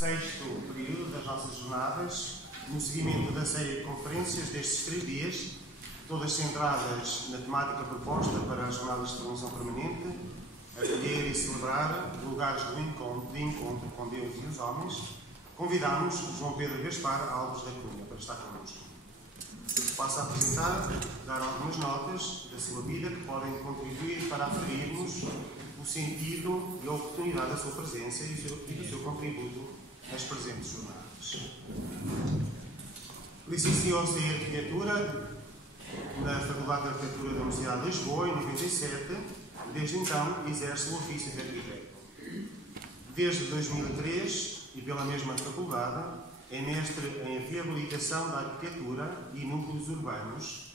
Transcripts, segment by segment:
sexto período das nossas jornadas, no seguimento da série de conferências destes 3 dias, todas centradas na temática proposta para as jornadas de formação permanente, acolher e celebrar lugares de encontro com Deus e os homens. Convidamos João Pedro Gaspar Alves da Cunha para estar connosco. Passo a apresentar, dar algumas notas da sua vida que podem contribuir para aferirmos o sentido e a oportunidade da sua presença e do seu contributo nas presentes jornadas. Licenciou-se em Arquitetura na Faculdade de Arquitetura da Universidade de Lisboa em 97. Desde então, exerce o ofício de arquiteto. Desde 2003, e pela mesma faculdade, é mestre em reabilitação da arquitetura e núcleos urbanos,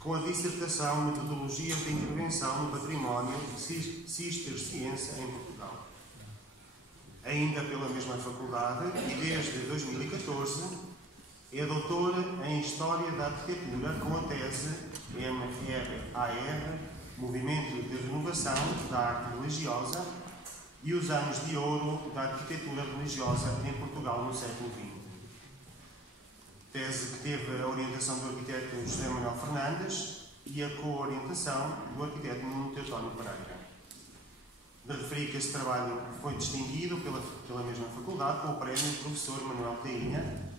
com a dissertação Metodologias de Intervenção no Património Cisterciense em Portugal. Ainda pela mesma faculdade, e desde 2014, é doutor em História da Arquitetura com a tese MRAR, Movimento de Renovação da Arte Religiosa e os Anos de Ouro da Arquitetura Religiosa em Portugal no século XX. Tese que teve a orientação do arquiteto José Manuel Fernandes e a co-orientação do arquiteto Nuno Teotónio Pereira. De referir que esse trabalho foi distinguido pela mesma faculdade com o prémio Professor Manuel Tainha,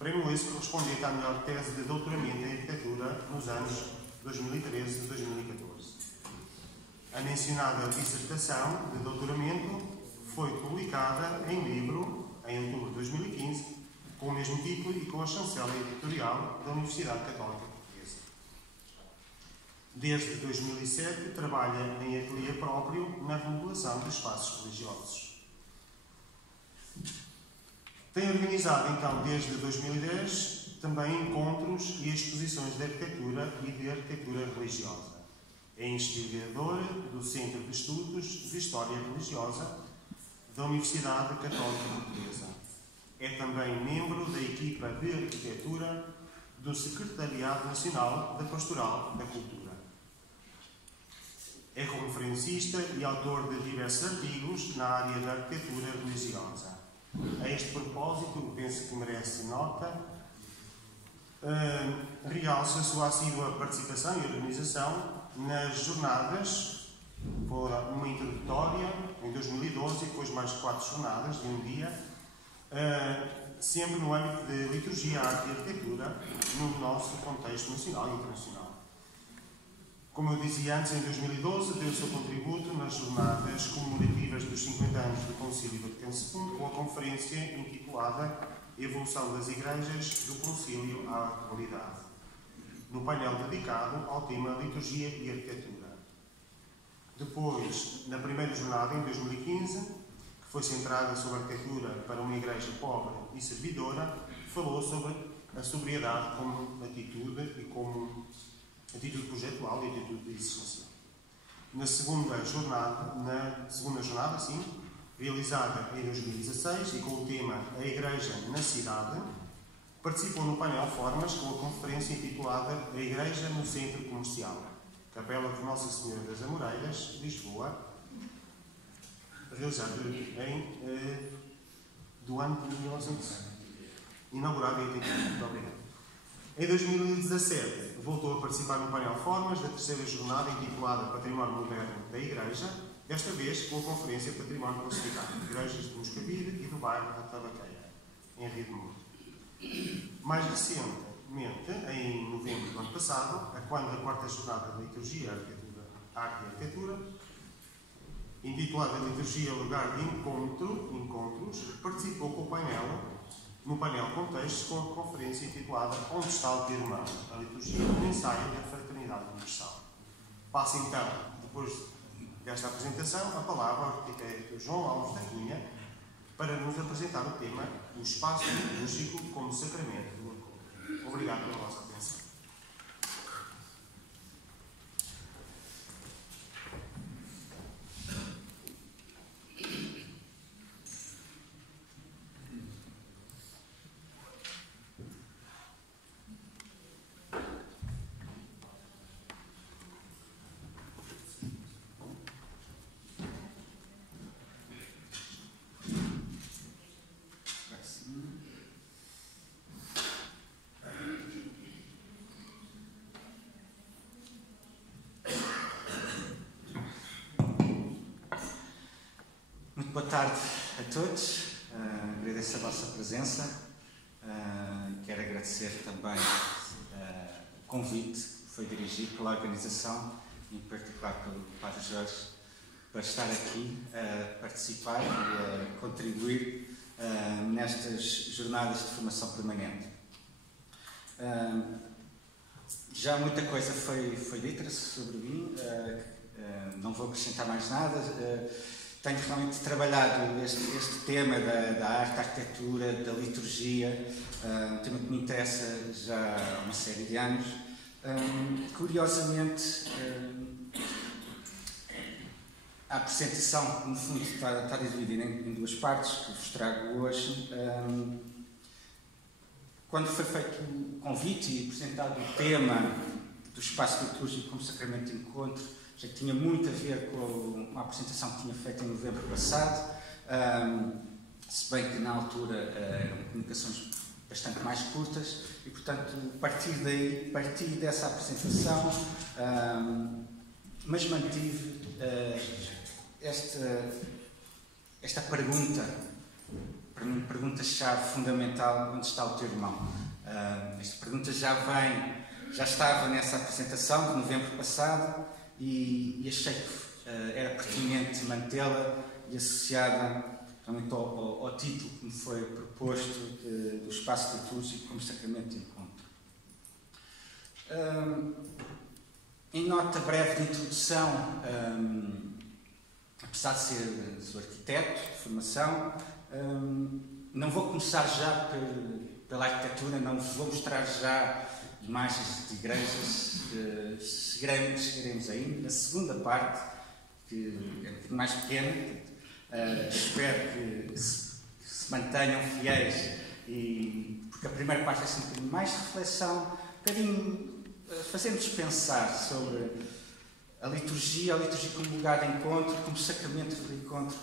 prémio esse correspondente à melhor tese de doutoramento em arquitetura nos anos 2013 e 2014. A mencionada dissertação de doutoramento foi publicada em livro em outubro de 2015, com o mesmo título e com a chancela editorial da Universidade Católica Portuguesa. Desde 2007 trabalha em ateliê próprio na remodelação de espaços religiosos. Tem organizado, então, desde 2010, também encontros e exposições de arquitetura e de arquitetura religiosa. É investigador do Centro de Estudos de História Religiosa da Universidade Católica Portuguesa. É também membro da equipa de arquitetura do Secretariado Nacional da Pastoral da Cultura. É conferencista e autor de diversos artigos na área da arquitetura religiosa. A este propósito, penso que merece nota, realça a sua assídua participação e organização nas jornadas, uma introdutória em 2012 e depois mais 4 jornadas de um dia, sempre no âmbito de liturgia, arte e arquitetura, no nosso contexto nacional e internacional. Como eu dizia antes, em 2012 deu o seu contributo nas jornadas comemorativas dos 50 anos do Concílio Vaticano II, com a conferência intitulada Evolução das Igrejas do Concílio à Atualidade, no painel dedicado ao tema Liturgia e Arquitetura. Depois, na primeira jornada, em 2015, que foi centrada sobre a arquitetura para uma igreja pobre e servidora, falou sobre a sobriedade como atitude e como atitude projetual e atitude existencial. Na segunda jornada, realizada em 2016 e com o tema A Igreja na Cidade, participou no painel Formas com a conferência intitulada A Igreja no Centro Comercial, Capela de Nossa Senhora das Amoreiras, Lisboa, realizado do ano de 1900, inaugurado em 85. Muito obrigado. Em 2017, voltou a participar no painel Formas da terceira jornada intitulada Património Moderno da Igreja, desta vez com a conferência Património Classificado de Igrejas de Moscavide e do bairro da Tabaqueira, em Rio de Moura. Mais recentemente, em novembro do ano passado, quando a quarta jornada de Liturgia, Arte e Arquitetura, intitulada Liturgia Lugar de Encontros, participou com o painel, no painel Contextos, com a conferência intitulada Onde está o Teu Irmão? A Liturgia, um ensaio da Fraternidade Universal. Passo então, depois desta apresentação, a palavra ao arquiteto João Alves da Cunha para nos apresentar o tema O Espaço Litúrgico como Sacramento do Encontro. Obrigado pela vossa atenção. boa tarde a todos, agradeço a vossa presença, quero agradecer também o convite que foi dirigido pela organização, em particular pelo Padre Jorge, para estar aqui a participar e a contribuir nestas jornadas de formação permanente. Já muita coisa foi dita sobre mim, não vou acrescentar mais nada. Tenho realmente trabalhado este tema da arte, da arquitetura, da liturgia, um tema que me interessa já há uma série de anos. Curiosamente, a apresentação, no fundo, está dividida em duas partes, que vos trago hoje. Quando foi feito o convite e apresentado o tema do espaço litúrgico como sacramento de encontro, já que tinha muito a ver com a apresentação que tinha feito em novembro passado, se bem que na altura eram comunicações bastante mais curtas e, portanto, parti dessa apresentação, mas mantive esta pergunta, para mim, pergunta-chave fundamental: onde está o teu irmão? Esta pergunta já estava nessa apresentação de novembro passado, e achei que era pertinente mantê-la e associada realmente ao título que me foi proposto do espaço litúrgico como sacramento de encontro. Em nota breve de introdução, apesar de ser arquiteto de formação, não vou começar já pela arquitetura, não vos vou mostrar já imagens de igrejas, chegaremos ainda. Na segunda parte, que é um bocadinho mais pequena, espero que se mantenham fiéis, porque a primeira parte é assim um bocadinho mais de reflexão, um bocadinho fazer-nos pensar sobre a liturgia como lugar de encontro, como sacramento de encontro,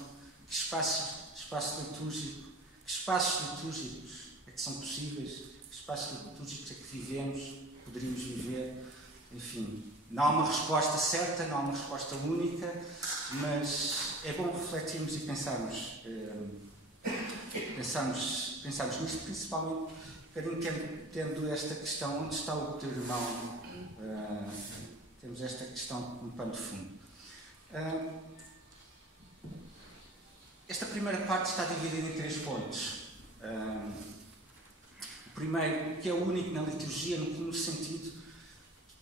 que espaço litúrgico, que espaços litúrgicos é que são possíveis, que espaços litúrgicos é que vivemos, poderíamos viver. Enfim, não há uma resposta certa, não há uma resposta única, mas é bom refletirmos e pensarmos nisto, principalmente tendo esta questão: onde está o teu irmão? Temos esta questão como pano de fundo. Esta primeira parte está dividida em 3 pontos. O primeiro, que é o único na liturgia, no sentido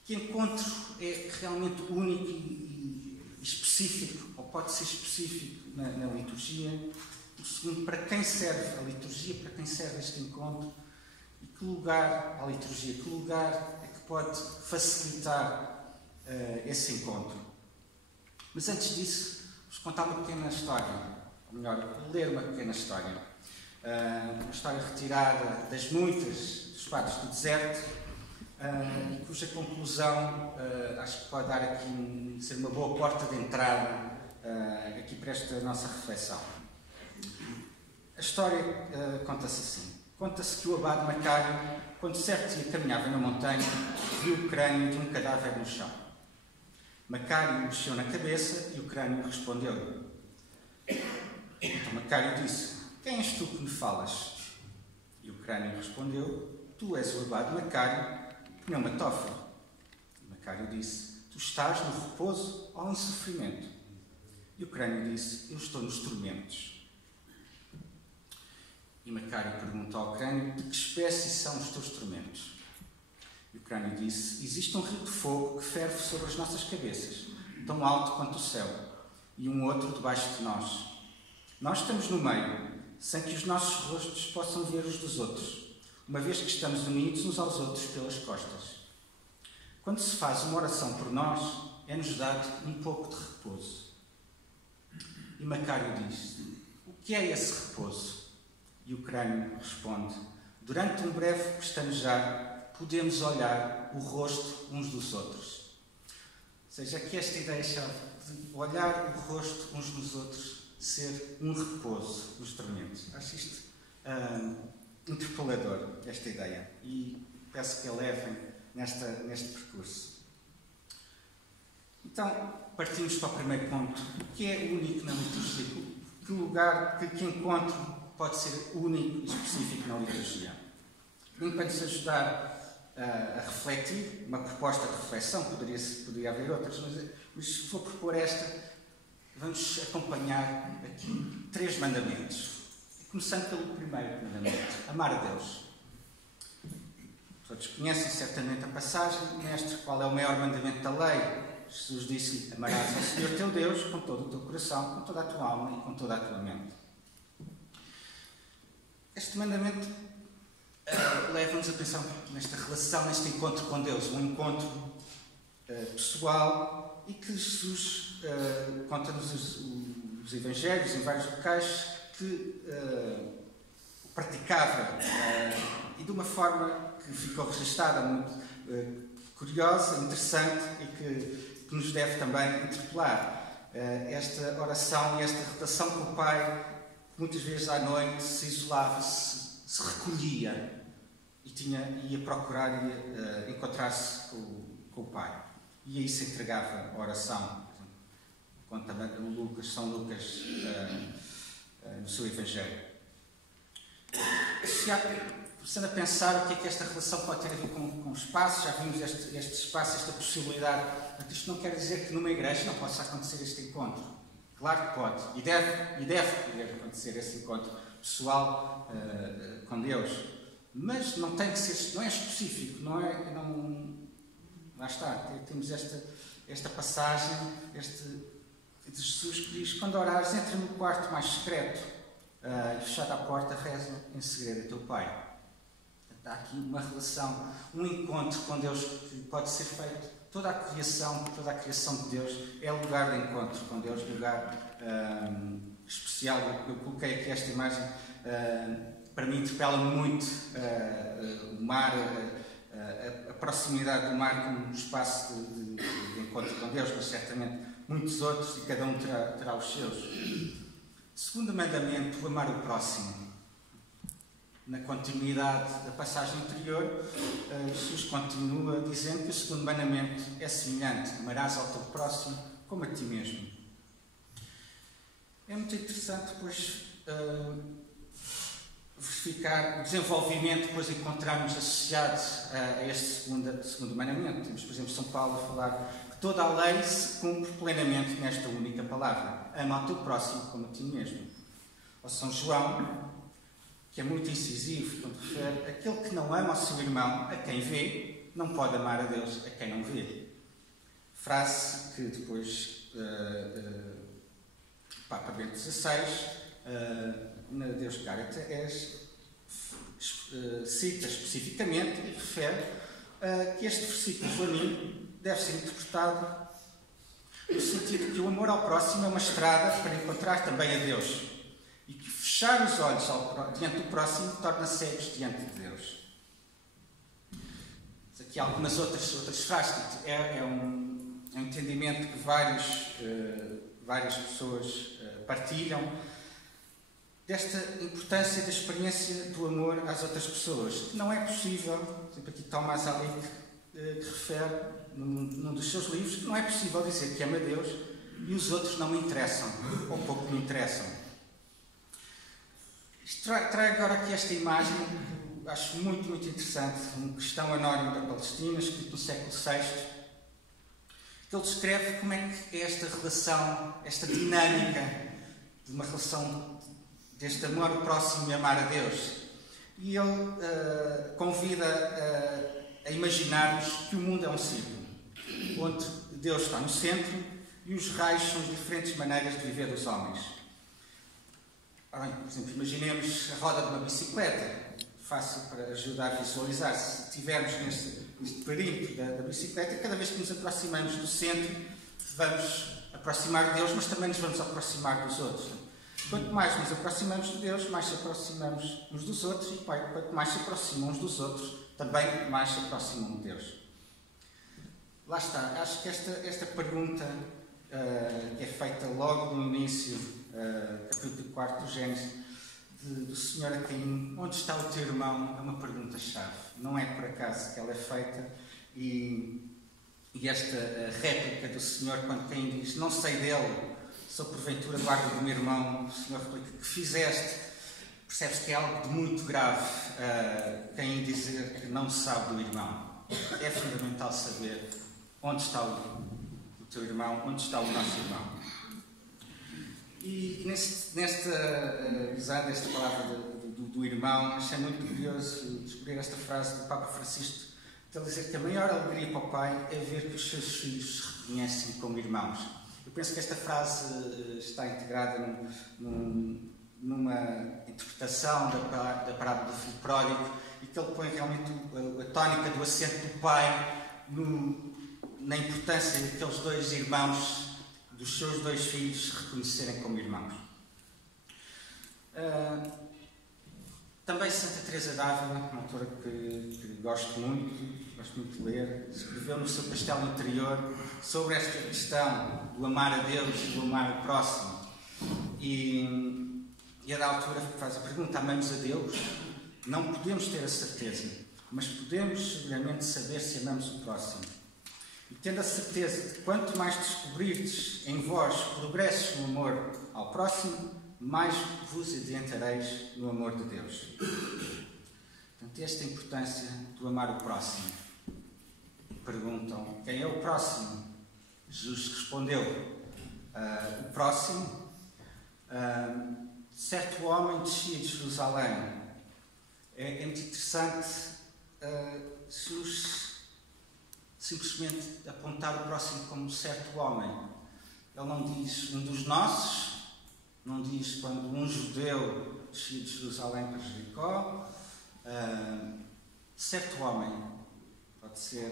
que encontro é realmente único e específico, ou pode ser específico na liturgia. O segundo, para quem serve a liturgia, para quem serve este encontro, e que lugar a liturgia, que lugar é que pode facilitar esse encontro. Mas antes disso, vos contar uma pequena história, ou melhor, ler uma pequena história. Uma história retirada das muitas dos padres do deserto, cuja conclusão acho que pode dar aqui ser uma boa porta de entrada aqui para esta nossa reflexão. A história conta-se assim. Conta-se que o abade Macário, quando certo dia caminhava na montanha, viu o crânio de um cadáver no chão. Macário mexeu na cabeça e o crânio respondeu-lhe. Então Macário disse: quem és tu que me falas? E o crânio respondeu: tu és o abade Macário, pneumatófilo. E Macário disse: tu estás no repouso ou em sofrimento? E o crânio disse: eu estou nos tormentos. E Macário perguntou ao crânio: de que espécie são os teus tormentos? E o crânio disse: existe um rio de fogo que ferve sobre as nossas cabeças, tão alto quanto o céu, e um outro debaixo de nós. Nós estamos no meio, sem que os nossos rostos possam ver os dos outros, uma vez que estamos unidos uns aos outros pelas costas. Quando se faz uma oração por nós, é-nos dado um pouco de repouso. E Macário diz: o que é esse repouso? E o crânio responde: durante um breve pestanejar, podemos olhar o rosto uns dos outros. Ou seja, aqui esta ideia chave de olhar o rosto uns dos outros ser um repouso nos tormentos. Acho isto interpelador, esta ideia, e peço que a levem neste percurso. Então, partimos para o primeiro ponto, que é único na liturgia, que que lugar, que encontro pode ser único e específico na liturgia. Vim para nos ajudar a refletir, uma proposta de reflexão, poderia haver outras, mas vou propor esta. Vamos acompanhar aqui 3 mandamentos. Começando pelo primeiro mandamento, amar a Deus. Todos conhecem certamente a passagem. Mestre, qual é o maior mandamento da lei? Jesus disse: amarás ao Senhor teu Deus com todo o teu coração, com toda a tua alma e com toda a tua mente. Este mandamento leva-nos a pensar nesta relação, neste encontro com Deus, um encontro pessoal, e que Jesus conta-nos os Evangelhos em vários locais que o praticava e de uma forma que ficou registada muito curiosa, interessante e que nos deve também interpelar. Esta oração e esta relação com o Pai, que muitas vezes à noite se isolava, se recolhia e ia procurar encontrar-se com o Pai. E aí se entregava a oração. Conta São Lucas no seu Evangelho. Começando a pensar o que é que esta relação pode ter a ver com o espaço, já vimos este espaço, esta possibilidade. Mas isto não quer dizer que numa igreja não possa acontecer este encontro. Claro que pode, e deve poder acontecer esse encontro pessoal com Deus. Mas não tem que ser, não é específico, lá está, temos esta passagem de Jesus que diz: quando orares, entra no quarto mais secreto e fechada a porta, reza em segredo a teu Pai. Há aqui uma relação, um encontro com Deus que pode ser feito. Toda a criação de Deus é lugar de encontro com Deus, lugar especial. Eu coloquei aqui esta imagem, para mim interpela-me muito o mar, a proximidade do mar como um espaço de encontro com Deus, mas certamente muitos outros, e cada um terá os seus. Segundo mandamento, o amar o próximo. Na continuidade da passagem anterior, Jesus continua dizendo que o segundo mandamento é semelhante: amarás ao teu próximo como a ti mesmo. É muito interessante, pois, verificar o desenvolvimento que depois encontramos associados a este segundo mandamento. Temos, por exemplo, São Paulo a falar que toda a lei se cumpre plenamente nesta única palavra: ama ao teu próximo como a ti mesmo. Ou São João, que é muito incisivo quando refere: aquele que não ama o seu irmão, a quem vê, não pode amar a Deus a quem não vê. Frase que depois o Papa Bento XVI, na Deus Caritas, cita especificamente e refere que este versículo flamengo deve ser interpretado no sentido que o amor ao próximo é uma estrada para encontrar também a Deus, e que fechar os olhos diante do próximo torna cegos diante de Deus. Mas aqui há algumas outras frases. É um entendimento que várias pessoas partilham, desta importância da experiência do amor às outras pessoas. Não é possível, por exemplo, aqui Tomás Ali que refere num dos seus livros, que não é possível dizer que ama Deus e os outros não me interessam, ou pouco me interessam. Trago agora aqui esta imagem que acho muito, muito interessante, um cristão anónimo da Palestina, escrito no século VI, que ele descreve como é que é esta relação, esta dinâmica de uma relação deste amor próximo e amar a Deus. E ele convida a imaginarmos que o mundo é um círculo, onde Deus está no centro e os raios são as diferentes maneiras de viver dos homens. Ora bem, por exemplo, imaginemos a roda de uma bicicleta, fácil para ajudar a visualizar. Se estivermos neste perímetro da bicicleta, cada vez que nos aproximamos do centro, vamos aproximar de Deus, mas também nos vamos aproximar dos outros. Quanto mais nos aproximamos de Deus, mais se aproximamos uns dos outros, e quanto mais se aproximam uns dos outros, também mais se aproximam de Deus. Lá está. Acho que esta pergunta que é feita logo no início, capítulo 4 do Gênesis, do Senhor a Caim: onde está o teu irmão? É uma pergunta-chave. Não é por acaso que ela é feita. E esta réplica do Senhor, quando Caim diz: não sei dele, se eu porventura guardo do meu irmão, o Senhor replica, que fizeste, percebes que é algo de muito grave. Quem dizer que não sabe do irmão. É fundamental saber onde está o teu irmão, onde está o nosso irmão. E nesta palavra do irmão, achei muito curioso descobrir esta frase do Papa Francisco, que ele dizer que a maior alegria para o pai é ver que os seus filhos se reconhecem como irmãos. Eu penso que esta frase está integrada numa interpretação da parábola do filho pródigo, e que ele põe realmente a tónica do acento do pai na importância daqueles dois irmãos, dos seus dois filhos, se reconhecerem como irmãos. Também Santa Teresa d'Ávila, uma autora que gosto muito de ler, escreveu no seu Castelo Interior sobre esta questão do amar a Deus e do amar o próximo. E a da altura faz a pergunta: amamos a Deus? Não podemos ter a certeza, mas podemos seguramente saber se amamos o próximo. E tendo a certeza de que quanto mais descobrirdes em vós progressos no amor ao próximo, mais vos adiantareis no amor de Deus. Portanto, esta é a importância do amar o próximo. Perguntam: quem é o próximo? Jesus respondeu: o próximo, certo homem descia de Jerusalém. É muito interessante Jesus simplesmente apontar o próximo como certo homem. Ele não diz um dos nossos, não diz quando um judeu descia de Jerusalém para Jericó. Certo homem pode ser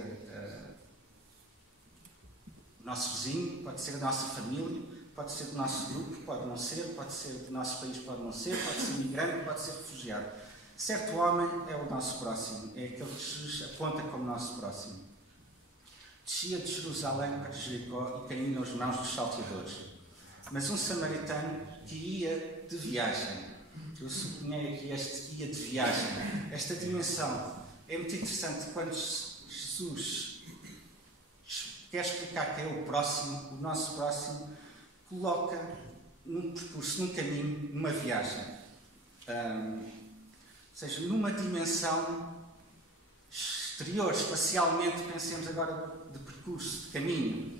o nosso vizinho, pode ser a nossa família, pode ser do nosso grupo, pode não ser, pode ser do nosso país, pode não ser, pode ser migrante, pode ser refugiado. Certo homem é o nosso próximo, é aquele que Jesus aponta como nosso próximo. Descia de Jerusalém para Jericó e caía aos mãos dos salteadores. Mas um samaritano que ia de viagem. Eu sublinhei aqui este ia de viagem. Esta dimensão é muito interessante quando Jesus quer explicar quem é o próximo, o nosso próximo, coloca num percurso, num caminho, numa viagem. Ou seja, numa dimensão exterior, espacialmente, pensemos agora de percurso, de caminho.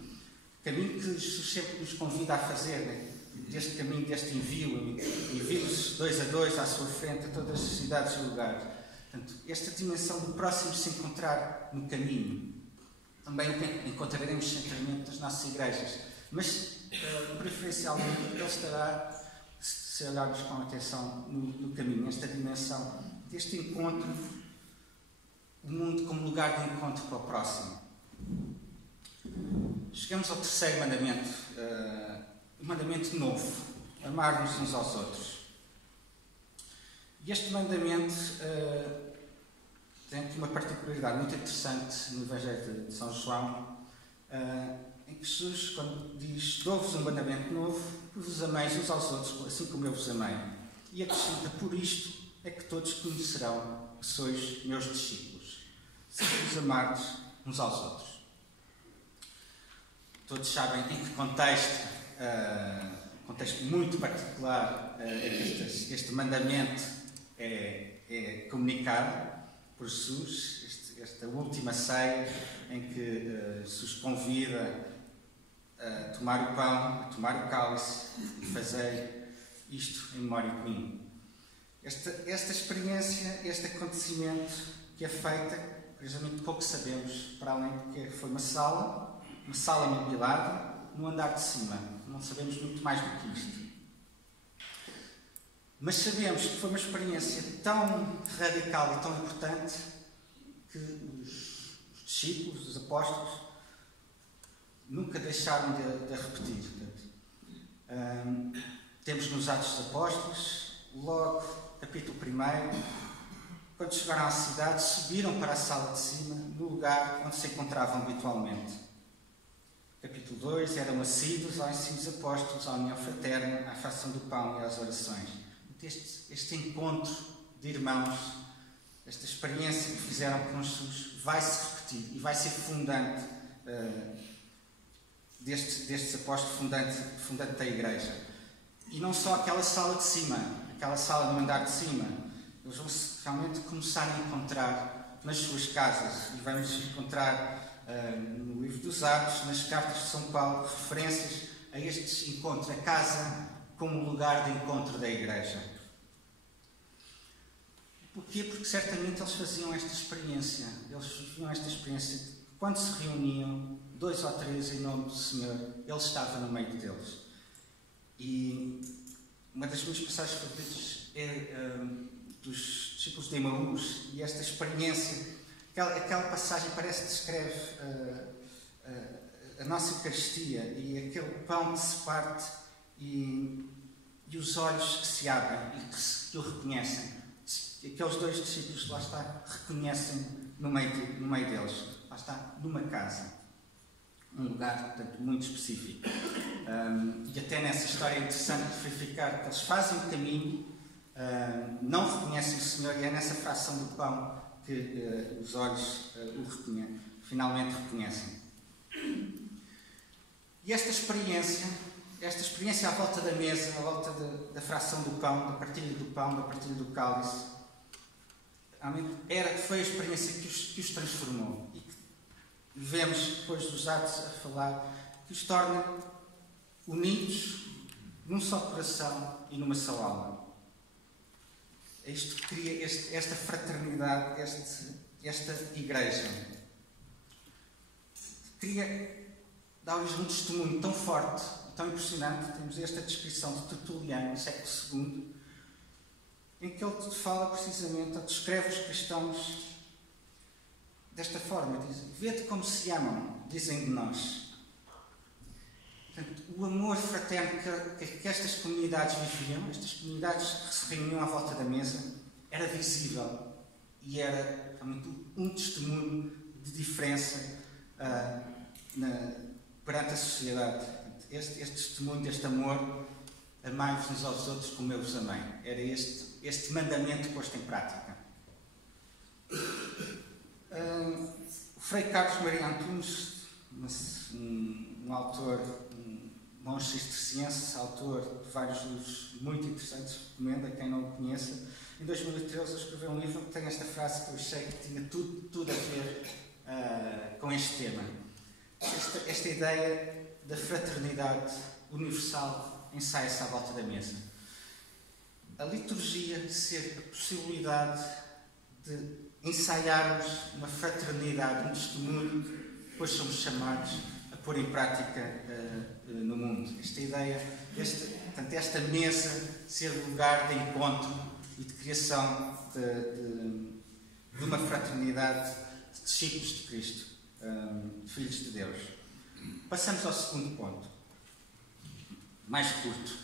Caminho que Jesus sempre nos convida a fazer, né? Deste caminho, deste envio, envia-nos 2 a 2 à sua frente a todas as cidades e lugares. Portanto, esta dimensão do próximo se encontrar no caminho. Também o encontraremos centralmente nas nossas igrejas. Mas, preferencialmente, ele estará, se olharmos com atenção, no caminho. Esta dimensão deste encontro, o mundo como lugar de encontro para o próximo. Chegamos ao terceiro mandamento, um mandamento novo: amar-nos uns aos outros. E este mandamento tem aqui uma particularidade muito interessante no Evangelho de São João, em que Jesus, quando diz: dou-vos um mandamento novo, que vos ameis uns aos outros, assim como eu vos amei. E acrescenta: por isto é que todos conhecerão que sois meus discípulos, se vos amardes uns aos outros. Todos sabem em que contexto muito particular, este mandamento é comunicado por Jesus, esta última ceia em que Jesus convida a tomar o pão, a tomar o cálice e fazer isto em memória de mim. Esta experiência, este acontecimento que é feita, precisamente pouco sabemos, para além de que foi uma sala mobilada no andar de cima. Não sabemos muito mais do que isto. Mas sabemos que foi uma experiência tão radical e tão importante que os discípulos, os apóstolos, nunca deixaram de a repetir. Temos nos Atos dos Apóstolos, logo, capítulo 1, quando chegaram à cidade, subiram para a sala de cima, no lugar onde se encontravam habitualmente. Capítulo 2, eram assíduos ao ensino dos apóstolos, à união fraterna, à fração do pão e às orações. Este encontro de irmãos, esta experiência que fizeram com Jesus, vai se repetir e vai ser fundante destes apóstolos fundante da Igreja. E não só aquela sala de cima, aquela sala no andar de cima. Eles vão realmente começar a encontrar nas suas casas. E vamos encontrar no livro dos Atos, nas cartas de São Paulo, referências a estes encontros, a casa como lugar de encontro da Igreja. Porquê? Porque certamente eles faziam esta experiência. Eles viviam esta experiência de quando se reuniam, 2 ou 3 em nome do Senhor, Ele estava no meio deles. E uma das minhas passagens favoritas é dos discípulos de Emaús, e esta experiência, aquela passagem parece que descreve a nossa Eucaristia, e aquele pão que se parte e os olhos que se abrem e que o reconhecem. Aqueles 2 discípulos, lá está, reconhecem no meio deles. Lá está, numa casa. Um lugar, portanto, muito específico. E até nessa história é interessante verificar que eles fazem o caminho, não reconhecem o Senhor, e é nessa fração do pão que os olhos finalmente reconhecem. E esta experiência à volta da mesa, à volta da fração do pão, da partilha do pão, da partilha do cálice, foi a experiência que os transformou. E que vemos depois dos Atos a falar, que os torna unidos num só coração e numa só alma. Isto cria esta fraternidade, esta igreja. Dá origem a um testemunho tão forte, tão impressionante. Temos esta descrição de Tertuliano, no século II, em que ele fala precisamente, ele descreve os cristãos desta forma. Diz: vede como se amam, dizem de nós. Portanto, o amor fraterno que estas comunidades viviam, estas comunidades que se reuniam à volta da mesa, era visível e era realmente um testemunho de diferença perante a sociedade. Este testemunho deste amor, amai-vos uns aos outros como eu vos amei. Era este mandamento posto em prática. O Frei Carlos Maria Antunes, um autor, um monge cisterciense, autor de vários livros muito interessantes, recomendo a quem não o conheça. Em 2013 ele escreveu um livro que tem esta frase que eu achei que tinha tudo a ver com este tema. Esta ideia da fraternidade universal ensaia-se à volta da mesa. A liturgia ser a possibilidade de ensaiarmos uma fraternidade, um testemunho que depois somos chamados a pôr em prática no mundo. Esta ideia, esta mesa ser lugar de encontro e de criação de uma fraternidade de discípulos de Cristo, filhos de Deus. Passamos ao segundo ponto, mais curto.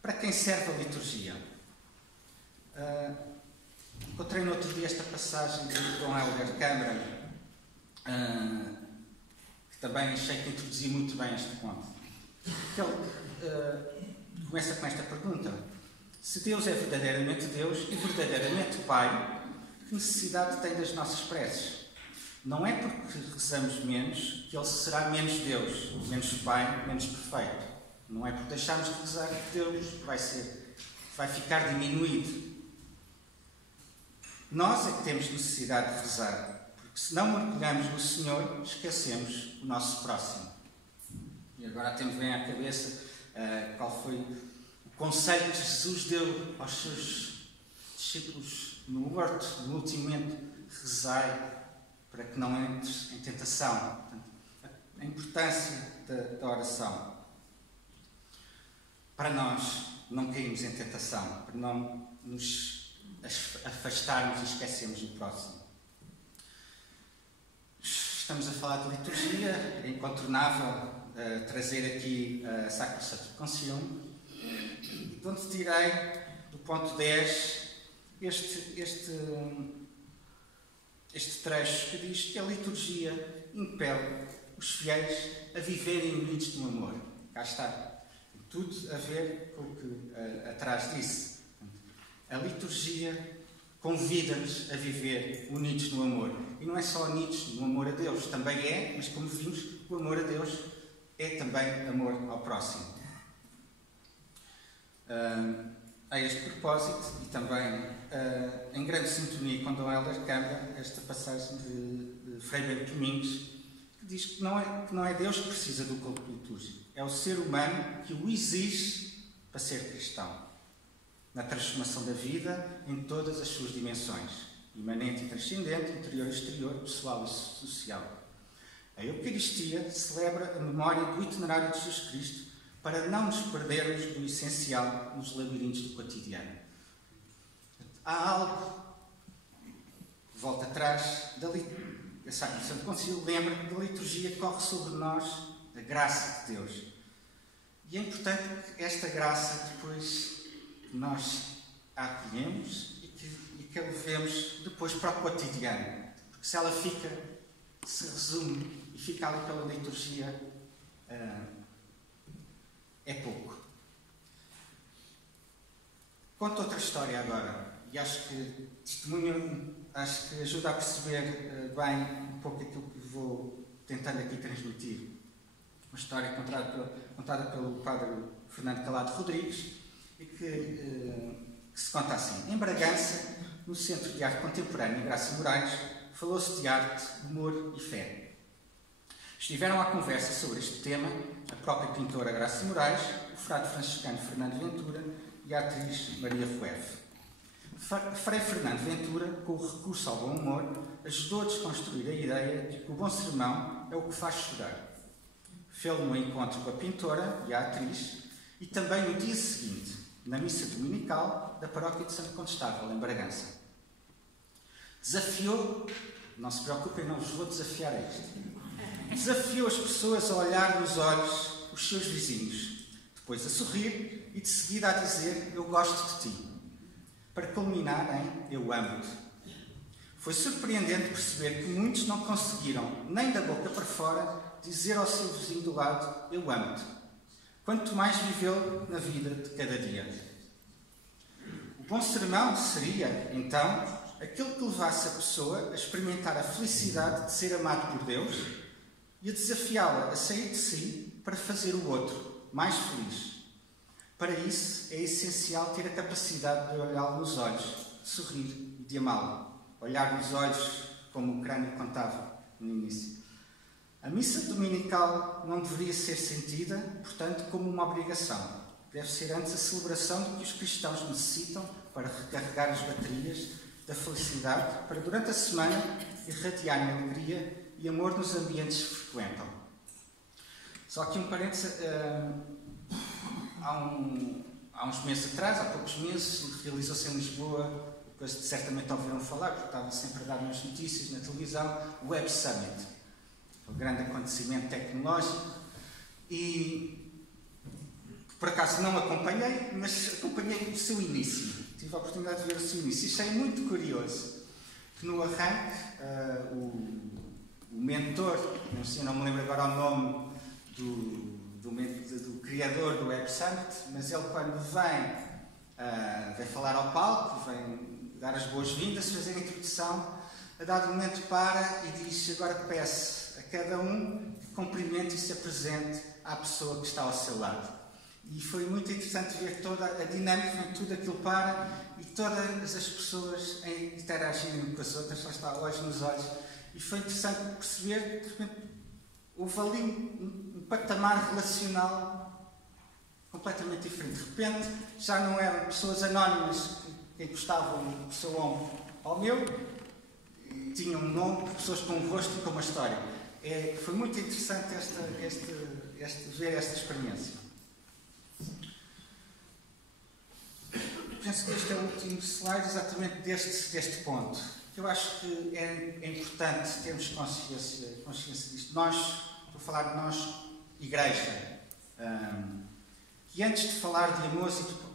Para quem serve a liturgia? Encontrei no outro dia esta passagem de Dom Helder Câmara, que também achei que introduzia muito bem este ponto. Ele começa com esta pergunta: se Deus é verdadeiramente Deus e verdadeiramente Pai, que necessidade tem das nossas preces? Não é porque rezamos menos que Ele será menos Deus, menos Pai, menos perfeito. Não é porque deixarmos de rezar que Deus vai ficar diminuído. Nós é que temos necessidade de rezar, porque se não mergulhamos no Senhor, esquecemos o nosso próximo. E agora até me vem à cabeça qual foi o conselho que Jesus deu aos seus discípulos no horto, no último momento: rezai para que não entres em tentação. Portanto, a importância da oração. Para nós não cairmos em tentação, para não nos afastarmos e esquecermos do próximo. Estamos a falar de liturgia, é incontornável trazer aqui a Sacro Sanctum Concilium, de onde tirei, do ponto 10, este trecho que diz que a liturgia impele os fiéis a viverem unidos no amor. Cá está. Tudo a ver com o que atrás disse. A liturgia convida-nos a viver unidos no amor. E não é só unidos no amor a Deus, também é, mas como vimos, o amor a Deus é também amor ao próximo. A este propósito, e também em grande sintonia com Dom Helder Câmara, esta passagem de Frei Bento Domingos, que diz que não é Deus que precisa do culto litúrgico, é o ser humano que o exige para ser cristão, na transformação da vida em todas as suas dimensões, imanente e transcendente, interior e exterior, pessoal e social. A Eucaristia celebra a memória do itinerário de Jesus Cristo para não nos perdermos do essencial nos labirintos do cotidiano. Há algo que volta atrás da liturgia. A Sacro Santo Concílio lembra que da liturgia corre sobre nós a graça de Deus. E é importante que esta graça depois nós a acolhemos e que a levemos depois para o cotidiano. Porque se ela se resume e fica ali pela liturgia, é pouco. Conto outra história agora, e acho que ajuda a perceber bem um pouco aquilo que vou tentando aqui transmitir. Uma história contada pelo padre Fernando Calado Rodrigues, e que se conta assim. Em Bragança, no Centro de Arte Contemporânea em Graça Moraes, falou-se de arte, humor e fé. Estiveram à conversa sobre este tema a própria pintora Graça Moraes, o frade franciscano Fernando Ventura e a atriz Maria Rueff. Frei Fernando Ventura, com o recurso ao bom humor, ajudou a desconstruir a ideia de que o bom sermão é o que faz chorar. Fê-lo no encontro com a pintora e a atriz e também no dia seguinte, na missa dominical da paróquia de Santo Condestável, em Bragança. Desafiou, não se preocupem, não vos vou desafiar a isto. Desafiou as pessoas a olhar nos olhos os seus vizinhos, depois a sorrir e de seguida a dizer: eu gosto de ti, para culminar em eu amo-te. Foi surpreendente perceber que muitos não conseguiram, nem da boca para fora, dizer ao seu vizinho do lado: eu amo-te, quanto mais vivê-lo na vida de cada dia. O bom sermão seria, então, aquele que levasse a pessoa a experimentar a felicidade de ser amado por Deus e a desafiá-la a sair de si para fazer o outro mais feliz. Para isso, é essencial ter a capacidade de olhá-lo nos olhos, de sorrir e de amá-lo. Olhar nos olhos, como o crânio contava no início. A missa dominical não deveria ser sentida, portanto, como uma obrigação. Deve ser antes a celebração do que os cristãos necessitam para recarregar as baterias da felicidade, para durante a semana irradiarem alegria e amor nos ambientes que frequentam. Só que um parênteses, há uns meses atrás, há poucos meses, realizou-se em Lisboa, depois certamente ouviram falar, porque estava sempre a dar nas notícias, na televisão, o Web Summit, um grande acontecimento tecnológico, e por acaso não acompanhei, mas acompanhei o seu início. Tive a oportunidade de ver o seu início. Achei muito curioso que no arranque, o mentor, não me lembro agora o nome do criador do Web Summit, mas ele quando vem falar ao palco, vem dar as boas-vindas, fazer a introdução, a dado momento para e diz: agora peço a cada um que cumprimente e se apresente à pessoa que está ao seu lado. E foi muito interessante ver toda a dinâmica de tudo aquilo para e todas as pessoas a interagirem com as outras, só está olhos nos olhos. E foi interessante perceber que de repente houve ali um patamar relacional completamente diferente. De repente já não eram pessoas anónimas que encostavam o seu ombro ao meu, tinham um nome, pessoas com um rosto e com uma história. Foi muito interessante ver esta experiência. Penso que este é o último slide exatamente deste ponto. Eu acho que é importante termos consciência disto. Nós, vou falar de nós, Igreja, que antes de falar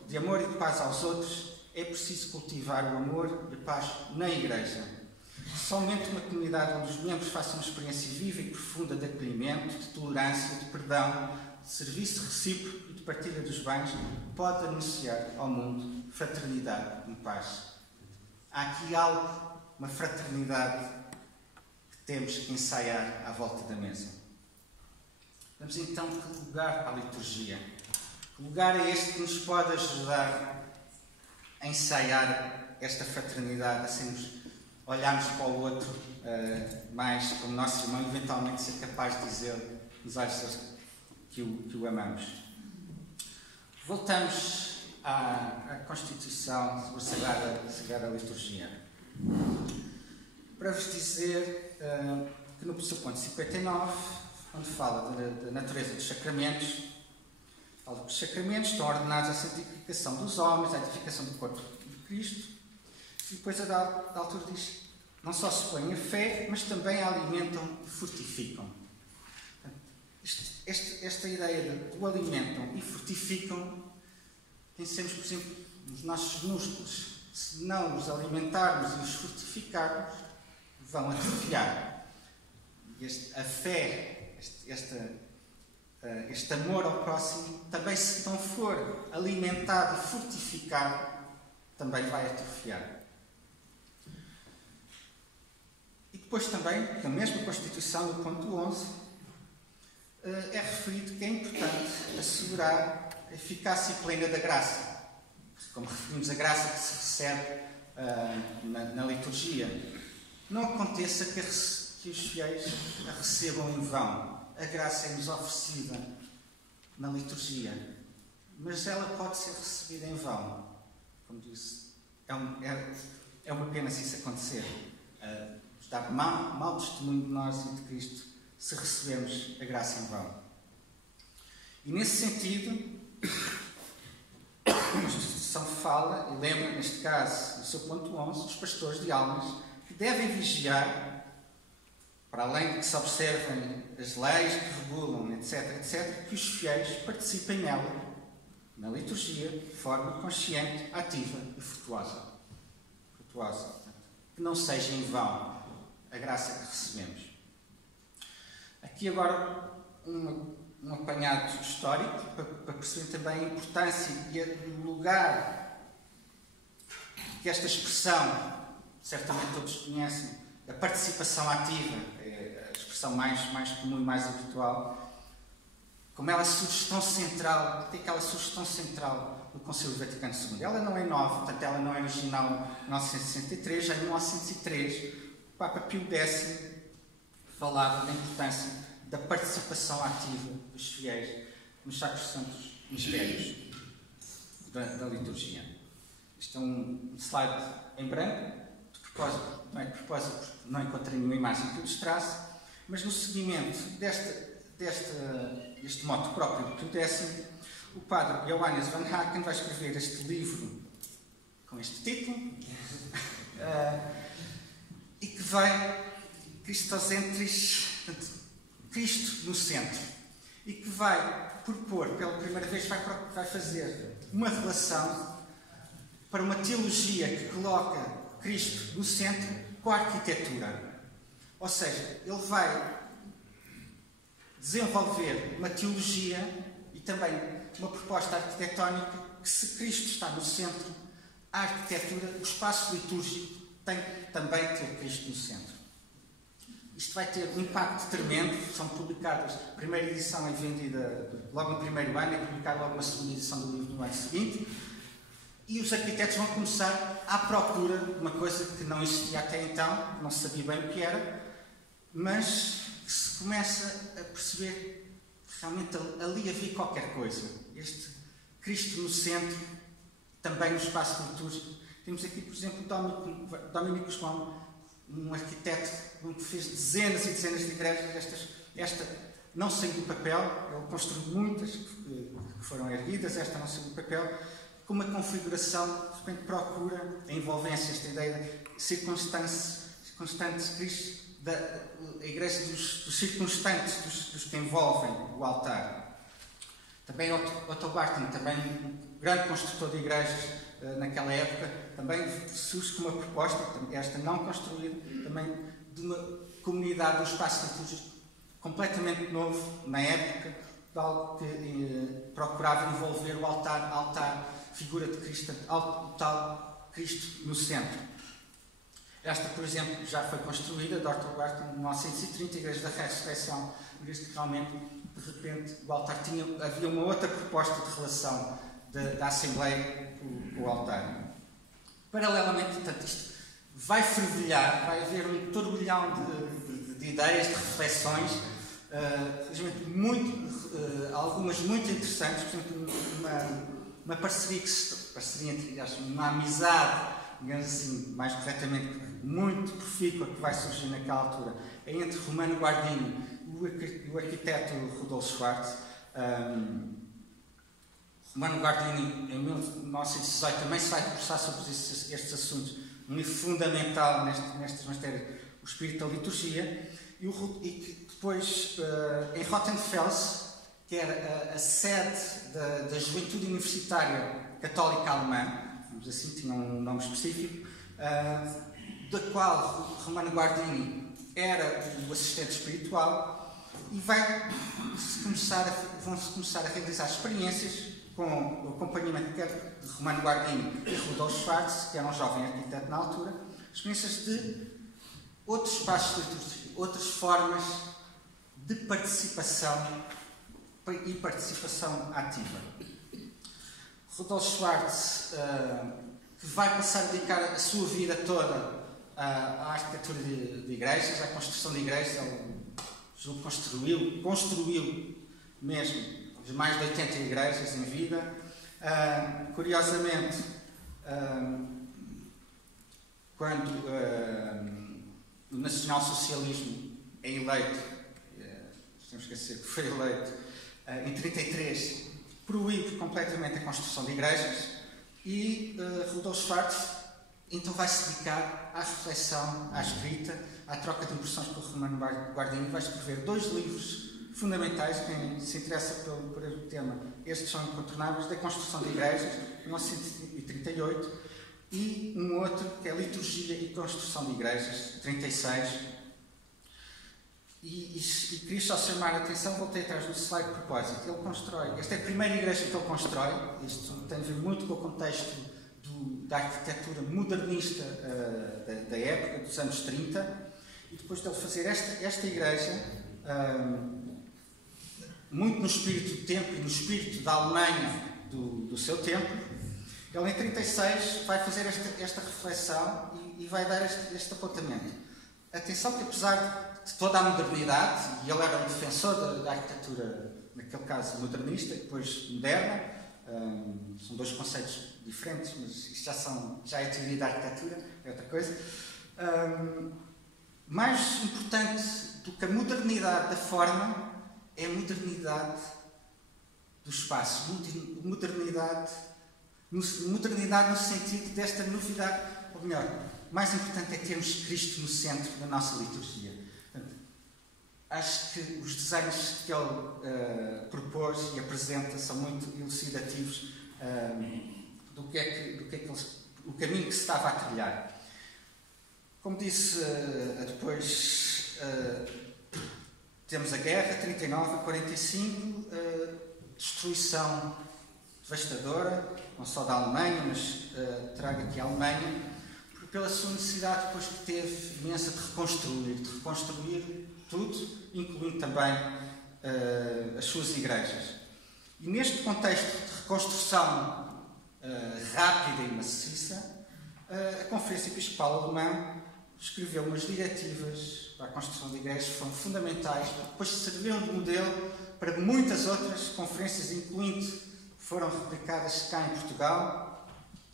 de amor e de paz aos outros, é preciso cultivar o amor e a paz na Igreja. Somente uma comunidade onde os membros façam uma experiência viva e profunda de acolhimento, de tolerância, de perdão, de serviço recíproco e de partilha dos bens pode anunciar ao mundo fraternidade e paz. Há aqui algo, uma fraternidade que temos que ensaiar à volta da mesa. Vamos então, que lugar para a liturgia? Que lugar é este que nos pode ajudar a ensaiar esta fraternidade, assim nos olharmos para o outro mais como nosso irmão e eventualmente ser capaz de dizer nos olhos que o amamos? Voltamos à Constituição sobre a Sagrada Liturgia para vos dizer que no seu ponto 59, onde fala da natureza dos sacramentos, fala que os sacramentos estão ordenados à santificação dos homens, à edificação do corpo de Cristo, e depois a da altura diz: não só se põem a fé, mas também a alimentam e fortificam. Esta ideia de o alimentam e fortificam, pensemos, por exemplo, nos nossos músculos. Se não os alimentarmos e os fortificarmos, vão atrofiar. A fé, este amor ao próximo, também, se não for alimentado e fortificado, também vai atrofiar. E depois também, na mesma Constituição, no ponto 11, é referido que é importante assegurar a eficácia plena da graça. Como referimos a graça que se recebe na liturgia. Não aconteça que os fiéis a recebam em vão. A graça é-nos oferecida na liturgia, mas ela pode ser recebida em vão. Como disse, é uma pena se isso acontecer. Dar mau testemunho de nós e de Cristo se recebermos a graça em vão. E nesse sentido, a Constituição fala, e lembra, neste caso, no seu ponto 11, os pastores de almas que devem vigiar, para além de que se observem as leis que regulam, etc., que os fiéis participem nela, na liturgia, de forma consciente, ativa e frutuosa. Que não seja em vão a graça que recebemos. Aqui agora um apanhado histórico para perceber também a importância e o lugar que esta expressão, certamente todos conhecem, a participação ativa, é a expressão mais comum e mais habitual, como ela surge tão central, porque é que ela surge tão central no Concílio Vaticano II. Ela não é nova, portanto ela não é original em 1963, já em 1903 o Papa Pio X falava da importância da participação ativa dos fiéis nos sacrossantos mistérios da liturgia. Isto é um slide em branco, de propósito, não encontrei nenhuma imagem que o ilustrasse, mas no seguimento deste moto próprio de Pio X, o padre Johannes van Haken vai escrever este livro com este título, e que vai Christocentris, Cristo no centro, e que vai propor, pela primeira vez, vai fazer uma relação para uma teologia que coloca Cristo no centro com a arquitetura. Ou seja, ele vai desenvolver uma teologia e também uma proposta arquitetónica que, se Cristo está no centro, a arquitetura, o espaço litúrgico tem também que ter Cristo no centro. Isto vai ter um impacto tremendo. São publicadas, a primeira edição é vendida logo no primeiro ano, é publicada logo na segunda edição do livro no ano seguinte, e os arquitetos vão começar à procura de uma coisa que não existia até então, não se sabia bem o que era, mas que se começa a perceber que realmente ali havia qualquer coisa. Este Cristo no centro, também no espaço litúrgico. Temos aqui, por exemplo, Dominico João, um arquiteto que fez dezenas e dezenas de igrejas. Esta não saiu do papel, ele construiu muitas que foram erguidas, esta não saiu do papel, com uma configuração, de repente procura a envolvência, esta ideia de circunstantes Cristo, da igreja dos circunstantes, dos que envolvem o altar. Também Otto Barton, também um grande construtor de igrejas naquela época, também surge com uma proposta, esta não construída, também de uma comunidade do espaço litúrgico completamente novo na época, de algo que procurava envolver o altar, figura de Cristo, o tal Cristo no centro. Esta, por exemplo, já foi construída, de Otto Barton, em 1930, a Igreja da Ressurreição, igreja que realmente de repente o altar havia uma outra proposta de relação da Assembleia com o altar. Paralelamente, portanto, isto vai fervilhar, vai haver um turbilhão de ideias, de reflexões, algumas muito interessantes, por exemplo, uma parceria uma amizade, digamos assim, mais corretamente, muito profícua que vai surgir naquela altura, é entre Romano Guardini e o arquiteto Rudolf Schwarz. Romano Guardini, em 1918, também se vai debruçar sobre estes assuntos, um livro fundamental nestas matérias, o espírito da liturgia, e que depois, em Rottenfels, que era a sede da juventude universitária católica alemã, vamos assim, tinha um nome específico, da qual Romano Guardini era o assistente espiritual, e vão-se começar a realizar experiências com o acompanhamento de Romano Guardini e Rudolf Schwarz, que era um jovem arquiteto na altura, experiências de outros espaços de liturgia, outras formas de participação e participação ativa. Rudolf Schwarz, que vai passar a dedicar a sua vida toda à arquitetura de igrejas, à construção de igrejas, ele construiu mesmo mais de 80 igrejas em vida. Curiosamente, quando o nacionalsocialismo é eleito, temos que esquecer que foi eleito em 1933, proíbe completamente a construção de igrejas, e Rudolf Schwarz então vai se dedicar à reflexão, à escrita, à troca de impressões com o Romano Guardini. Vai escrever 2 livros fundamentais. Quem se interessa por o tema, estes são incontornáveis: da construção de igrejas, 1938, e um outro que é Liturgia e Construção de Igrejas, 36. E queria só chamar a atenção, voltei atrás do slide de propósito. Ele constrói, esta é a primeira igreja que ele constrói, isto tem a ver muito com o contexto da arquitetura modernista da época, dos anos 30, e depois de ele fazer esta igreja, muito no espírito do tempo e no espírito da Alemanha do seu tempo, ele em 36 vai fazer esta reflexão e vai dar este apontamento. Atenção que, apesar de toda a modernidade, e ele era um defensor da arquitetura, naquele caso modernista e depois moderna, são 2 conceitos diferentes, mas isto já é a teoria da arquitetura, é outra coisa. Mais importante do que a modernidade da forma é a modernidade do espaço, modernidade no sentido desta novidade, ou melhor, mais importante é termos Cristo no centro da nossa liturgia. Portanto, acho que os desenhos que ele propôs e apresenta são muito elucidativos do que é que o caminho que se estava a trilhar. Como disse, depois temos a guerra, 39 a 45, destruição devastadora, não só da Alemanha, mas trago aqui a Alemanha, pela sua necessidade depois que teve imensa de reconstruir tudo, incluindo também as suas igrejas. E neste contexto de reconstrução rápida e maciça, a Conferência Episcopal Alemã escreveu umas diretivas para a construção de igrejas que foram fundamentais, depois serviram de modelo para muitas outras conferências, incluindo foram replicadas cá em Portugal,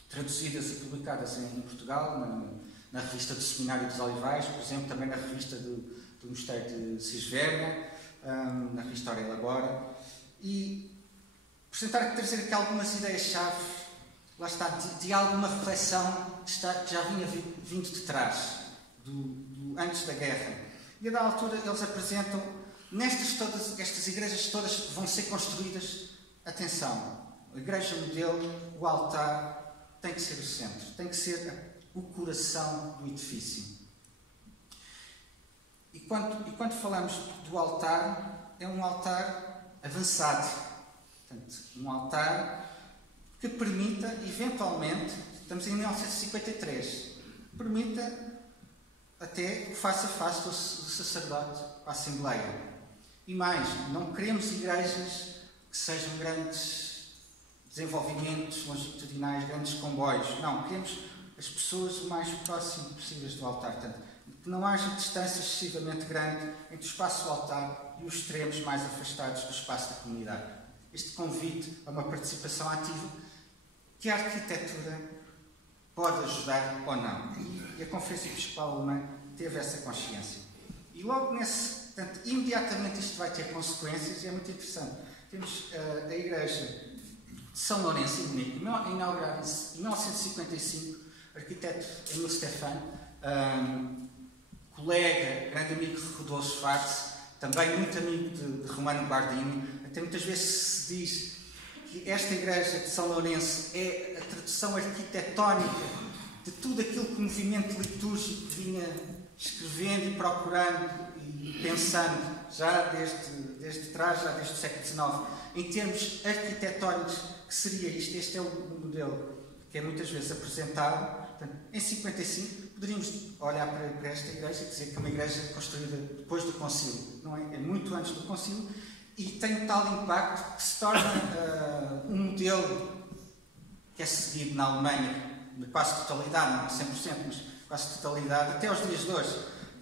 traduzidas e publicadas em Portugal, na revista do Seminário dos Olivais, por exemplo, também na revista do Mosteiro de Cisverga, na revista Ora Elabora, e trazer aqui algumas ideias-chave, lá está, de alguma reflexão que já vinha vindo de trás, antes da guerra. E a da altura eles apresentam, estas igrejas todas vão ser construídas, atenção, a igreja modelo, o altar tem que ser o centro, tem que ser o coração do edifício. E quando falamos do altar, é um altar avançado, portanto, um altar que permita, eventualmente, estamos em 1953, permita até o face a face do sacerdote à Assembleia. E mais, não queremos igrejas que sejam grandes desenvolvimentos longitudinais, grandes comboios. Não, queremos as pessoas o mais próximo possíveis do altar. Portanto, que não haja distância excessivamente grande entre o espaço do altar e os extremos mais afastados do espaço da comunidade. Este convite a uma participação ativa que a arquitetura pode ajudar ou não. E a Conferência Episcopal Alemã teve essa consciência. E logo portanto, imediatamente isto vai ter consequências e é muito interessante. Temos a Igreja de São Lourenço em Munique, inaugurada em 1955, o arquiteto Emil Stefan, colega, grande amigo de Rudolf Schwarz, também muito amigo de Romano Guardini. Até muitas vezes se diz que esta Igreja de São Lourenço é a tradução arquitetónica de tudo aquilo que o movimento litúrgico vinha escrevendo e procurando e pensando já desde trás, já desde o século XIX, em termos arquitetónicos, que seria isto. Este é o modelo que é muitas vezes apresentado. Portanto, em 55, poderíamos olhar para esta igreja e dizer que é uma igreja construída depois do concílio, não é? É muito antes do concílio, e tem tal impacto que se torna um modelo que é seguido na Alemanha, de quase totalidade, não 100%, mas quase totalidade, até aos dias de hoje.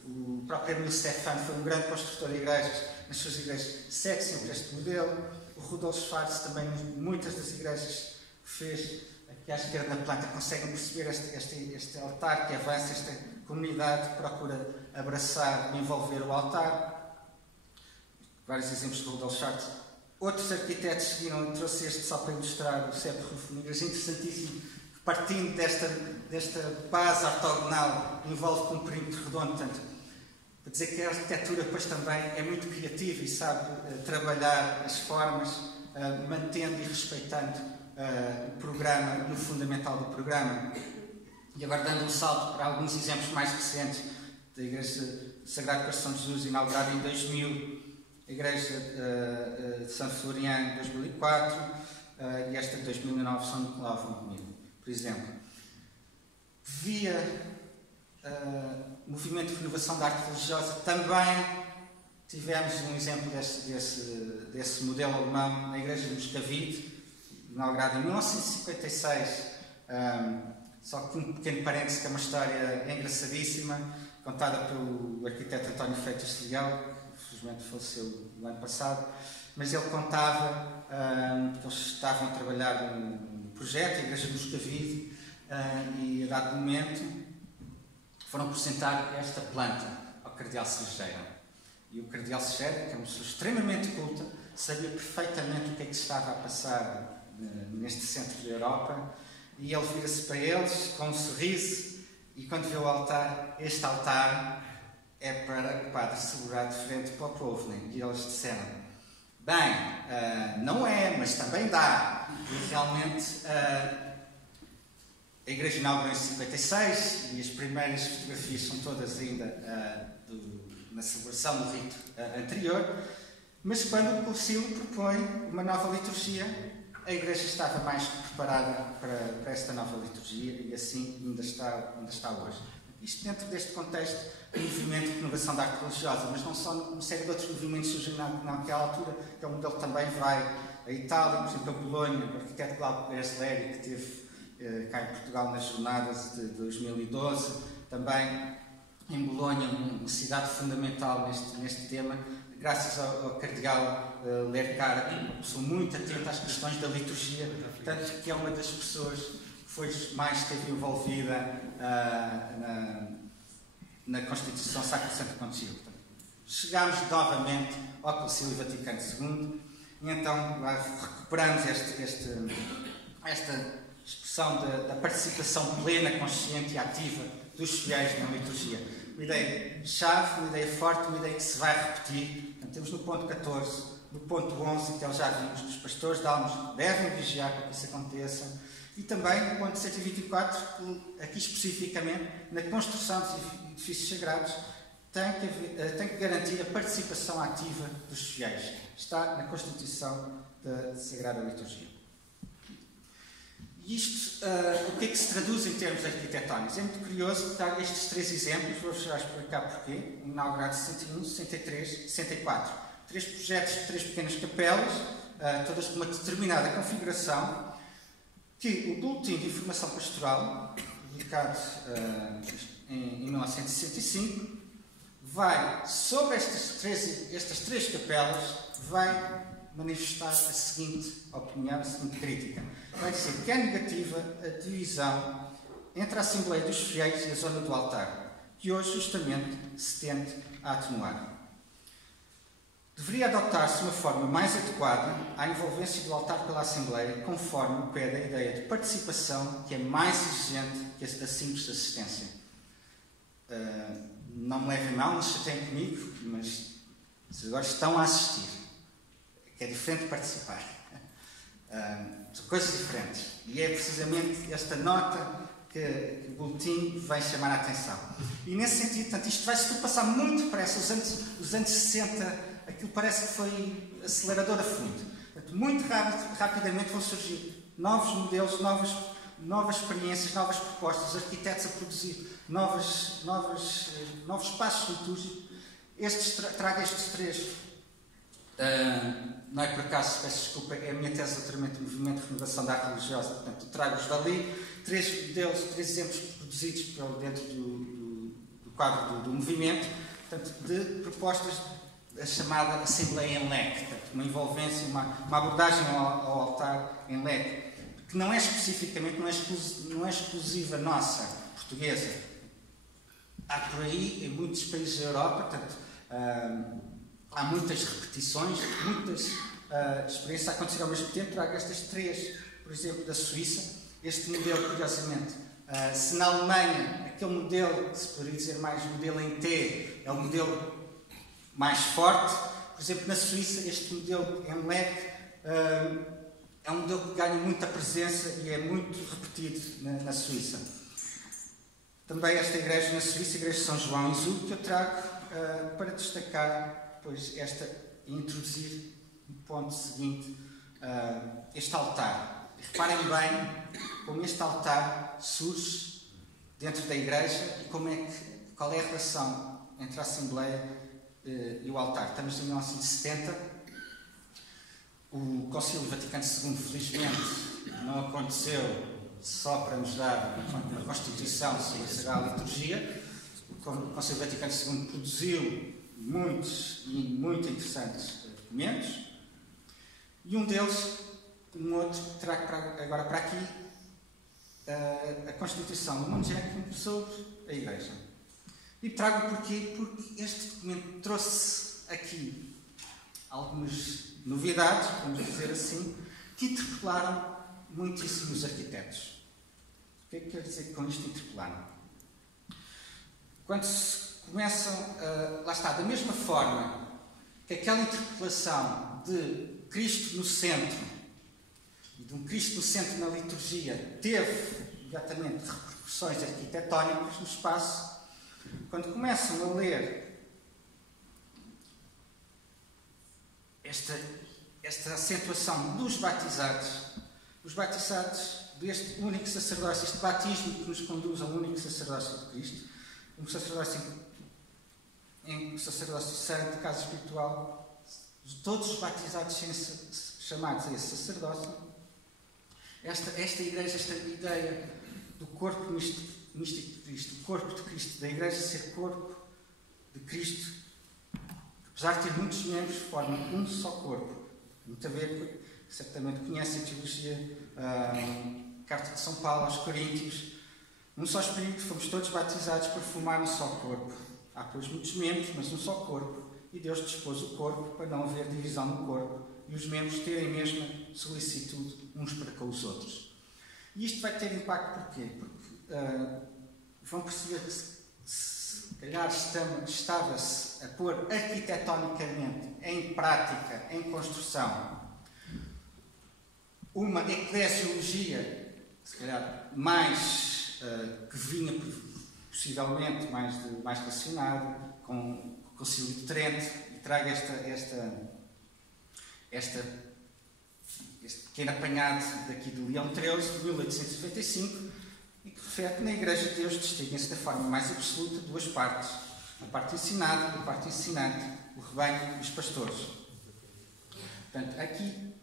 O próprio Emil Stefan foi um grande construtor de igrejas, nas suas igrejas segue sempre este modelo. O Rudolf Schwarz também, muitas das igrejas que fez aqui à esquerda na planta, conseguem perceber este altar que avança, esta comunidade que procura abraçar e envolver o altar. Vários exemplos de Rudolf Schwarz. Outros arquitetos seguiram, trouxe este só para ilustrar o Sepp Ruf, uma igreja interessantíssima, que partindo desta base ortogonal envolve com um perímetro redondo. Portanto, para dizer que a arquitetura depois também é muito criativa e sabe trabalhar as formas, mantendo e respeitando o programa, no fundamental do programa. E agora dando um salto para alguns exemplos mais recentes da Igreja Sagrado Coração de Jesus, inaugurada em 2000, a Igreja de São Floriano, em 2004, e esta de 2009, São Nicolau, em 2000, por exemplo. Via movimento de renovação da arte religiosa, também tivemos um exemplo desse modelo alemão na Igreja de Moscavide, inaugurada em 1956, só que um pequeno parênteses, que é uma história engraçadíssima, contada pelo arquiteto António Freitas de Leal, que infelizmente faleceu no ano passado, mas ele contava que eles estavam a trabalhar num projeto, a Igreja de Moscavide, e a dado momento foram apresentar esta planta ao Cardeal Cerejeira. E o Cardeal Cerejeira, que é uma pessoa extremamente culta, sabia perfeitamente o que é que se estava a passar neste centro da Europa, e ele vira-se para eles com um sorriso, e quando vê o altar, este altar é para o padre segurar de frente para o povo, né? E eles disseram: bem, não é, mas também dá. E realmente a Igreja inaugurou em 56 e as primeiras fotografias são todas ainda na celebração do rito anterior, mas quando o Concílio propõe uma nova liturgia, a Igreja estava mais que preparada para esta nova liturgia e assim ainda está hoje. Isto dentro deste contexto do movimento de renovação da arte religiosa, mas não só uma série de outros movimentos surgem naquela altura, que é um modelo que também vai à Itália, por exemplo, a Bolonha, o arquiteto Glauco Bresleri, que teve cá em Portugal nas jornadas de 2012, também em Bolonha, uma cidade fundamental neste tema, graças ao cardeal Lercara, que é uma pessoa muito atenta às questões da liturgia, tanto que é uma das pessoas que mais esteve envolvida na Constituição Sacro Santo Concílio. Chegámos novamente ao Concílio Vaticano II e então recuperamos esta expressão da participação plena, consciente e ativa dos fiéis na liturgia. Uma ideia-chave, uma ideia forte, uma ideia que se vai repetir. Então, temos no ponto 14, no ponto 11, que já vimos, os pastores de almas devem vigiar para que isso aconteça. E também no ponto 124, aqui especificamente, na construção dos edifícios sagrados, tem que garantir a participação ativa dos fiéis. Está na Constituição da Sagrada Liturgia. E isto, o que é que se traduz em termos arquitetónicos? É muito curioso dar estes três exemplos, vou já explicar porquê. Inaugurado em 61, 63, 64. 3 projetos de 3 pequenas capelas, todas com uma determinada configuração, que o Boletim de Informação Pastoral, publicado em 1965, vai, sobre estas 3 capelas, vai manifestar a seguinte opinião, a seguinte crítica. Vai dizer que é negativa a divisão entre a Assembleia dos Fiéis e a zona do altar, que hoje justamente se tende a atenuar. Deveria adotar-se uma forma mais adequada à envolvência do altar pela Assembleia, conforme pede a ideia de participação, que é mais exigente que a simples assistência. Não me levem mal, não se chateiem comigo, mas vocês agora estão a assistir, que é diferente de participar. São coisas diferentes. E é precisamente esta nota que o boletim vai chamar a atenção. E nesse sentido, portanto, isto vai-se tudo passar muito depressa. Os anos 60, aquilo parece que foi acelerador a fundo. Portanto, muito rapidamente vão surgir novos modelos, novas experiências, novas propostas, os arquitetos a produzir novos espaços litúrgicos. Trago estes 3. Não é por acaso, peço desculpa, é a minha tese de doutoramento do Movimento de Renovação da Arte Religiosa, portanto, trago-os dali, 3 modelos, 3 exemplos produzidos dentro do quadro do movimento, portanto, de propostas da chamada Assembleia em leque, portanto, uma envolvência, uma abordagem ao altar em leque, que não é especificamente, não é exclusiva nossa, portuguesa. Há por aí, em muitos países da Europa, portanto, há muitas repetições, muitas experiências a acontecer ao mesmo tempo. Trago estas 3, por exemplo, da Suíça. Este modelo, curiosamente, se na Alemanha, aquele modelo, que se poderia dizer mais modelo em T, é o modelo mais forte, por exemplo, na Suíça, este modelo em leque é um modelo que ganha muita presença e é muito repetido na Suíça. Também esta igreja na Suíça, a Igreja de São João em Zug, que eu trago para destacar, pois, introduzir no ponto seguinte, este altar. E reparem bem como este altar surge dentro da igreja e qual é a relação entre a Assembleia e o altar. Estamos em 1970, o Concílio Vaticano II, felizmente, não aconteceu só para nos dar uma Constituição sobre a Sagrada Liturgia. O Concílio Vaticano II produziu muitos e muito interessantes documentos, e um outro que trago agora para aqui, a Constituição do Mundo Génico sobre a Igreja. E trago porquê? Porque este documento trouxe aqui algumas novidades, vamos dizer assim, que interpelaram muitíssimo os arquitetos. O que é que quer dizer com isto interpelaram? Quando se começam, lá está, da mesma forma que aquela interpelação de Cristo no centro, de um Cristo no centro na liturgia, teve imediatamente repercussões arquitetónicas no espaço, quando começam a ler esta acentuação dos batizados deste único sacerdócio, este batismo que nos conduz ao único sacerdócio de Cristo, um sacerdócio em sacerdócio santo, casa espiritual, todos os batizados sendo chamados a esse sacerdócio. Esta igreja, esta ideia do corpo místico de Cristo, o corpo de Cristo, da igreja ser corpo de Cristo, apesar de ter muitos membros, forma um só corpo. Muito a ver, certamente conhecem a teologia, carta de São Paulo aos Coríntios, um só Espírito, fomos todos batizados para formar um só corpo. Há, pois, muitos membros, mas um só corpo, e Deus dispôs o corpo para não haver divisão no corpo e os membros terem a mesma solicitude uns para com os outros. E isto vai ter impacto porquê? Porque vão perceber que se calhar estava-se a pôr arquitetonicamente em prática, em construção, uma eclesiologia, se calhar mais que vinha possivelmente mais relacionada com o Concílio de Trento, e trago este pequeno apanhado daqui do Leão XIII, de 1895, e que refere que na Igreja de Deus distinguem-se da forma mais absoluta duas partes, a parte ensinada e a parte ensinante, o rebanho e os pastores. Portanto, aqui,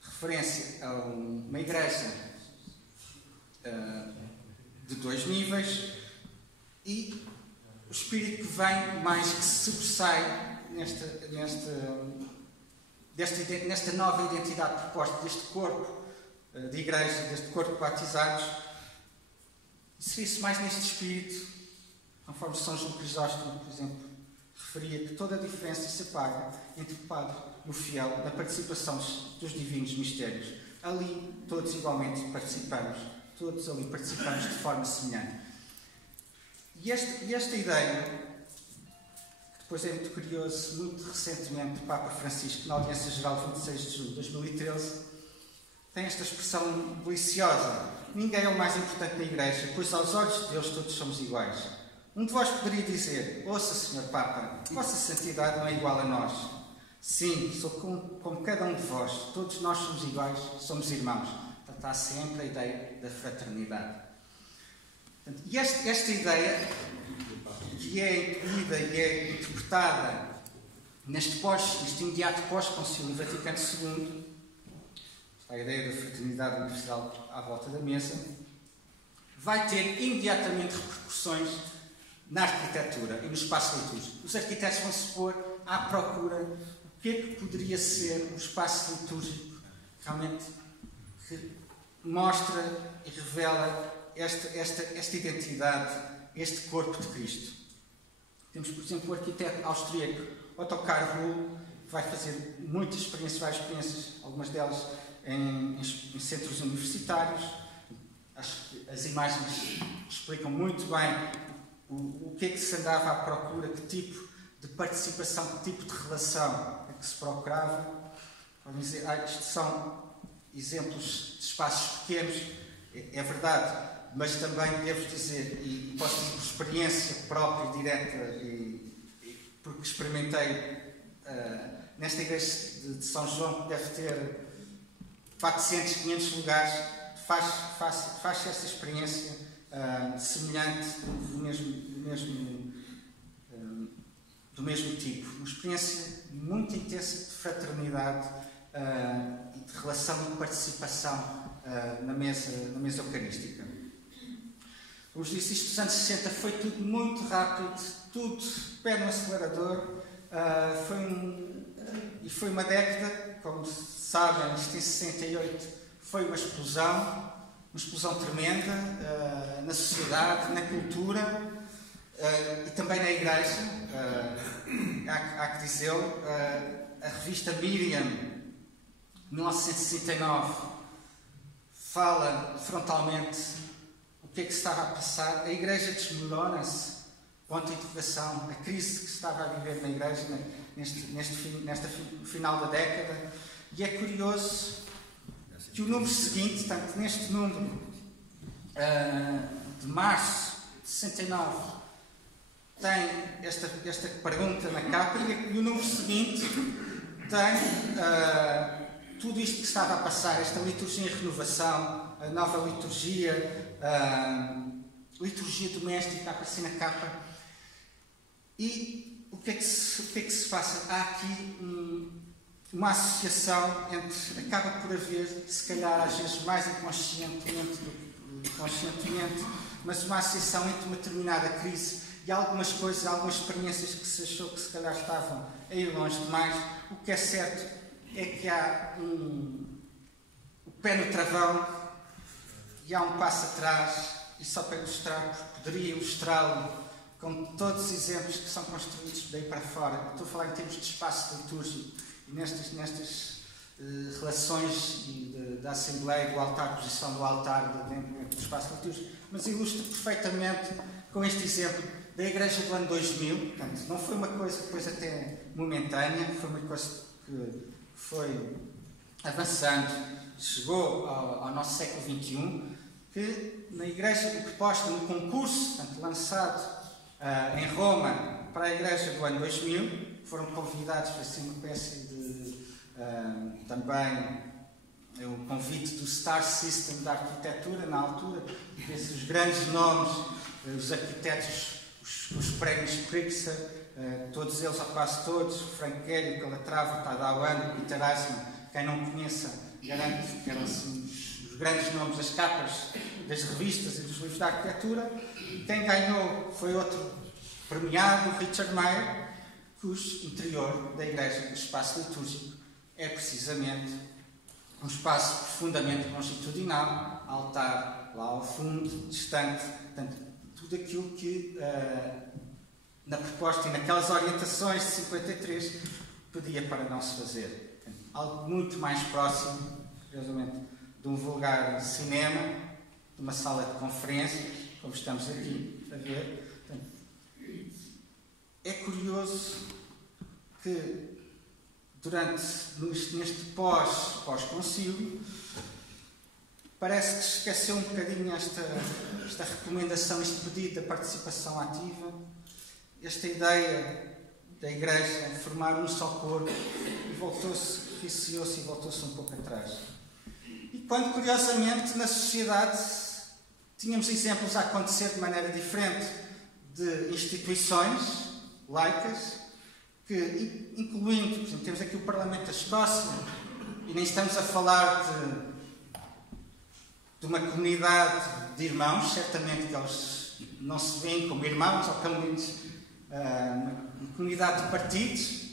referência a uma igreja de 2 níveis e o espírito que vem mais que se sobressai nesta nova identidade proposta deste corpo de igreja, deste corpo de batizados, seria-se mais neste espírito, conforme São João Crisóstomo, por exemplo, referia que toda a diferença se apaga entre o padre e o fiel na participação dos divinos mistérios. Ali todos igualmente participamos, todos ali participamos de forma semelhante. E esta ideia, que depois é muito curioso, muito recentemente o Papa Francisco, na Audiência Geral 26 de julho de 2013, tem esta expressão deliciosa: ninguém é o mais importante na Igreja, pois aos olhos de Deus todos somos iguais. Um de vós poderia dizer: ouça, Sr. Papa, vossa santidade não é igual a nós. Sim, sou como cada um de vós, todos nós somos iguais, somos irmãos. Então, está sempre a ideia da fraternidade. E esta ideia, que é incluída e é interpretada neste imediato pós-Concílio Vaticano II, a ideia da fraternidade universal à volta da mesa, vai ter imediatamente repercussões na arquitetura e no espaço litúrgico. Os arquitetos vão se pôr à procura do que é que poderia ser um espaço litúrgico realmente que mostra e revela esta identidade, este corpo de Cristo. Temos, por exemplo, o arquiteto austríaco Ottokar Ruhl, que vai fazer várias experiências, algumas delas em centros universitários. Acho que as imagens explicam muito bem o que é que se andava à procura, que tipo de participação, que tipo de relação é que se procurava. Podem dizer, isto são exemplos de espaços pequenos, é verdade, mas também devo dizer, e posso dizer por experiência própria e direta, porque experimentei nesta igreja de São João, que deve ter 400, 500 lugares, faz esta experiência semelhante, do mesmo tipo. Uma experiência muito intensa de fraternidade e de relação e de participação na mesa eucarística. Como disse, isto dos anos 60 foi tudo muito rápido, tudo pé no acelerador. Foi uma década, como sabem, isto em 68 foi uma explosão tremenda na sociedade, na cultura e também na Igreja. Há que dizê-lo, a revista Miriam, 1969, fala frontalmente o que é que se estava a passar. A Igreja desmorona-se, ponto de interrogação, a crise que se estava a viver na Igreja neste final da década. E é curioso que o número seguinte, portanto, neste número de março de 69, tem esta pergunta na capa, e o número seguinte tem tudo isto que estava a passar, esta liturgia em renovação, a nova liturgia, liturgia doméstica a aparecer na capa. E o que é que se passa? Há aqui uma associação entre, acaba por haver, se calhar às vezes mais inconscientemente do que conscientemente, mas uma associação entre uma determinada crise e algumas coisas, algumas experiências que se achou que se calhar estavam a ir longe demais. O que é certo é que há o pé no travão e há um passo atrás, e só para ilustrar, poderia ilustrá-lo com todos os exemplos que são construídos daí para fora. Estou a falar em termos de espaço litúrgico e nestas relações da Assembleia, do altar, posição do altar dentro do espaço litúrgico, mas ilustro perfeitamente com este exemplo da Igreja do ano 2000. Portanto, não foi uma coisa depois até momentânea, foi uma coisa que foi avançando, chegou ao nosso século XXI, que na Igreja, proposta no concurso, portanto, lançado em Roma para a Igreja do ano 2000, foram convidados para ser uma espécie de também o convite do Star System da arquitetura na altura, os grandes nomes, os arquitetos, os prémios Pritzker, todos eles, ou quase todos, o Frank Gehry, o Calatrava, o Tadao, o Peter Eisman, quem não conheça, garanto que eram assim, os grandes nomes das capas das revistas e dos livros de arquitetura. Quem ganhou foi outro premiado, o Richard Meyer, cujo interior da igreja, do espaço litúrgico, é precisamente um espaço profundamente longitudinal, altar lá ao fundo, distante, portanto, tudo aquilo que na proposta e naquelas orientações de 53 pedia para não se fazer. Portanto, algo muito mais próximo, curiosamente, de um vulgar cinema, de uma sala de conferências, como estamos aqui a ver. Portanto, é curioso que neste pós-concílio, parece que se esqueceu um bocadinho esta recomendação, este pedido da participação ativa, esta ideia da Igreja de formar um só corpo, e ressociou-se e voltou-se um pouco atrás. E quando, curiosamente, na sociedade tínhamos exemplos a acontecer de maneira diferente de instituições laicas, que, incluindo, por exemplo, temos aqui o Parlamento da Escócia, e nem estamos a falar de uma comunidade de irmãos, certamente que eles não se veem como irmãos, ou pelo menos uma comunidade de partidos,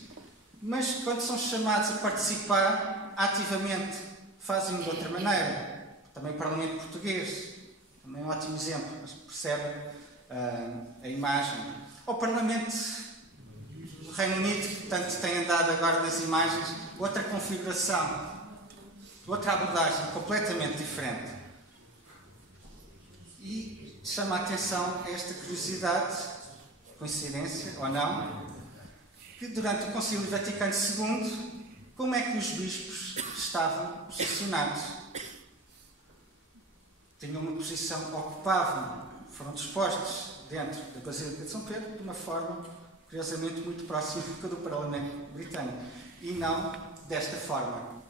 mas quando são chamados a participar ativamente, fazem de outra maneira. Também o Parlamento Português, também é um ótimo exemplo, mas percebe a imagem. Ou o Parlamento do Reino Unido, que tanto tem andado agora nas imagens, outra configuração, outra abordagem completamente diferente. E chama a atenção a esta curiosidade, coincidência ou não, que durante o Concílio Vaticano II, como é que os bispos estavam posicionados? Tinham uma posição, ocupavam, foram dispostos dentro da Basílica de São Pedro de uma forma, curiosamente, muito próxima do Parlamento Britânico, e não desta forma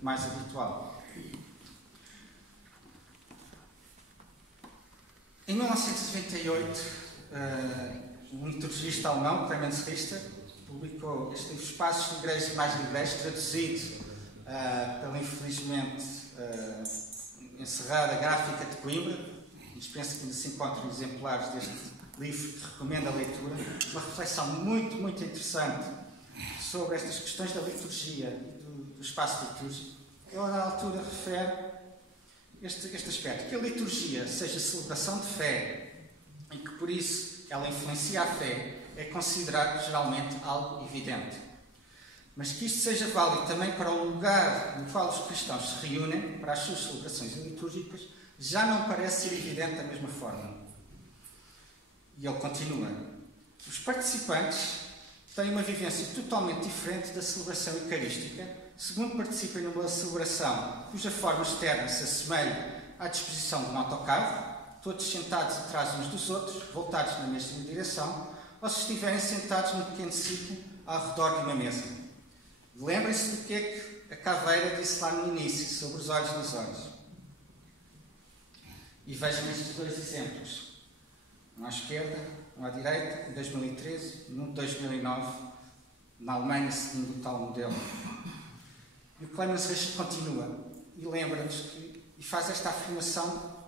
mais habitual. Em 1998, um liturgista alemão, Clemens Richter, publicou este livro Espaços de Igreja e Mais de Igreja, traduzido pela, infelizmente, encerrada Gráfica de Coimbra. Penso que ainda se encontram exemplares deste livro, que recomendo a leitura. Uma reflexão muito, muito interessante sobre estas questões da liturgia e do espaço litúrgico. Ele, na altura, refere este aspecto, que a liturgia seja celebração de fé e que, por isso, ela influencia a fé, é considerado geralmente algo evidente. Mas que isto seja válido também para o lugar no qual os cristãos se reúnem para as suas celebrações litúrgicas, já não parece ser evidente da mesma forma. E ele continua: os participantes têm uma vivência totalmente diferente da celebração eucarística, segundo participem numa celebração cuja forma externa se assemelha à disposição de um autocarro, todos sentados atrás uns dos outros, voltados na mesma direção, ou se estiverem sentados num pequeno ciclo ao redor de uma mesa. Lembrem-se do que é que a Caveira disse lá no início, sobre os olhos nos olhos. E vejam estes dois exemplos. Um à esquerda, um à direita, em 2013, e um de 2009, na Alemanha, seguindo o tal modelo. E o Clemens Richter continua e lembra-nos e faz esta afirmação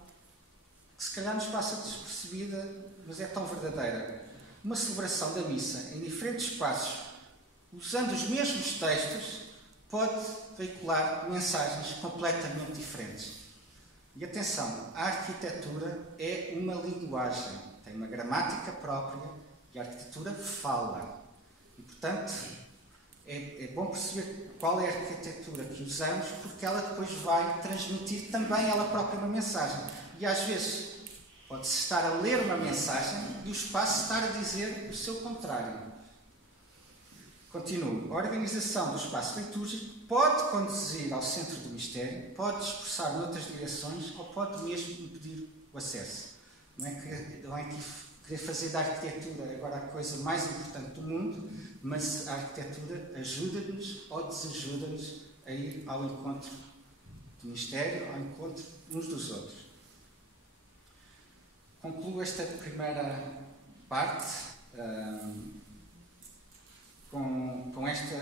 que se calhar nos passa despercebida, mas é tão verdadeira. Uma celebração da missa em diferentes espaços, usando os mesmos textos, pode veicular mensagens completamente diferentes. E atenção, a arquitetura é uma linguagem, tem uma gramática própria e a arquitetura fala. E, portanto, é bom perceber qual é a arquitetura que usamos, porque ela depois vai transmitir também ela própria uma mensagem. E às vezes pode-se estar a ler uma mensagem e o espaço estar a dizer o seu contrário. Continuo. A organização do espaço litúrgico pode conduzir ao centro do mistério, pode dispersar noutras direções ou pode mesmo impedir o acesso. Não é que querer fazer da arquitetura agora a coisa mais importante do mundo, mas a arquitetura ajuda-nos ou desajuda-nos a ir ao encontro do mistério, ao encontro uns dos outros. Concluo esta primeira parte com esta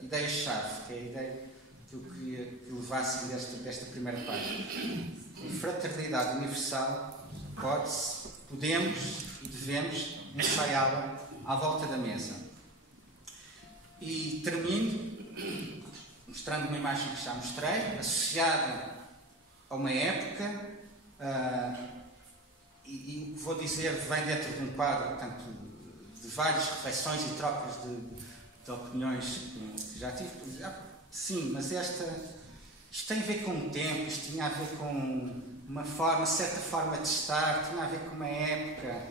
ideia-chave, que é a ideia que eu queria que levassem desta primeira parte. A fraternidade universal pode-se, podemos e devemos ensaiá-la à volta da mesa. E termino mostrando uma imagem que já mostrei, associada a uma época, e vou dizer, vem dentro de um quadro, portanto, de várias reflexões e trocas de opiniões que já tive. Sim, mas isto tem a ver com o tempo, isto tinha a ver com uma certa forma de estar, tinha a ver com uma época.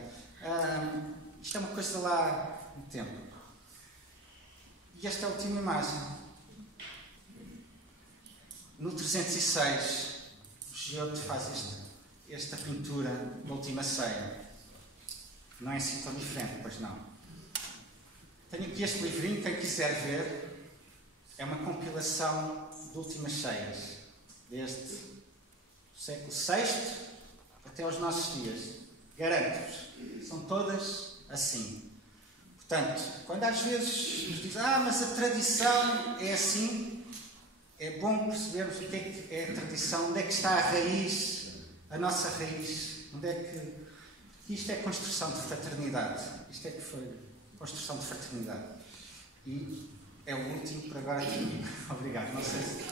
Isto é uma coisa lá no tempo. E esta é a última imagem. No 306, o Giotto faz esta pintura da Última Ceia. Não é assim tão diferente, pois não. Tenho aqui este livrinho, quem quiser ver, é uma compilação de últimas ceias, desde o século VI até aos nossos dias. Garanto-vos, são todas assim. Portanto, quando às vezes nos dizem, mas a tradição é assim, é bom percebermos o que é a tradição, onde é que está a raiz, a nossa raiz, onde é que isto é construção de fraternidade. Isto é que foi construção de fraternidade. E é o último por agora aqui. Obrigado. Não sei se...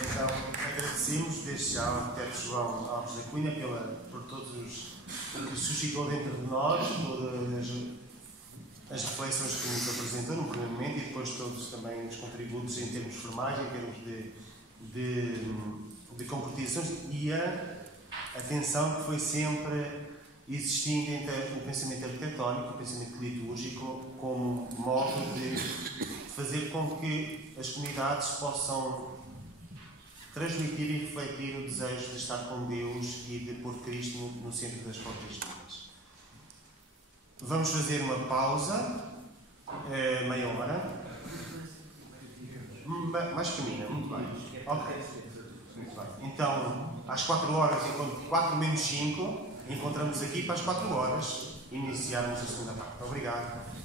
Então, agradecemos desde já ao arquiteto João Alves da Cunha por todos o que suscitou dentro de nós, todas as reflexões que nos apresentou no primeiro momento e depois todos também os contributos em termos formais, em termos de concretizações e a atenção que foi sempre existindo entre o pensamento arquitetónico e o pensamento litúrgico como modo de fazer com que as comunidades possam transmitir e refletir o desejo de estar com Deus e de pôr Cristo no centro das próprias vidas. Vamos fazer uma pausa, meia hora, mais pequenina, muito bem. Ok, muito bem. Então, às 4 horas, 4 menos 5, encontramos aqui para as 4 horas iniciarmos a segunda parte. Obrigado.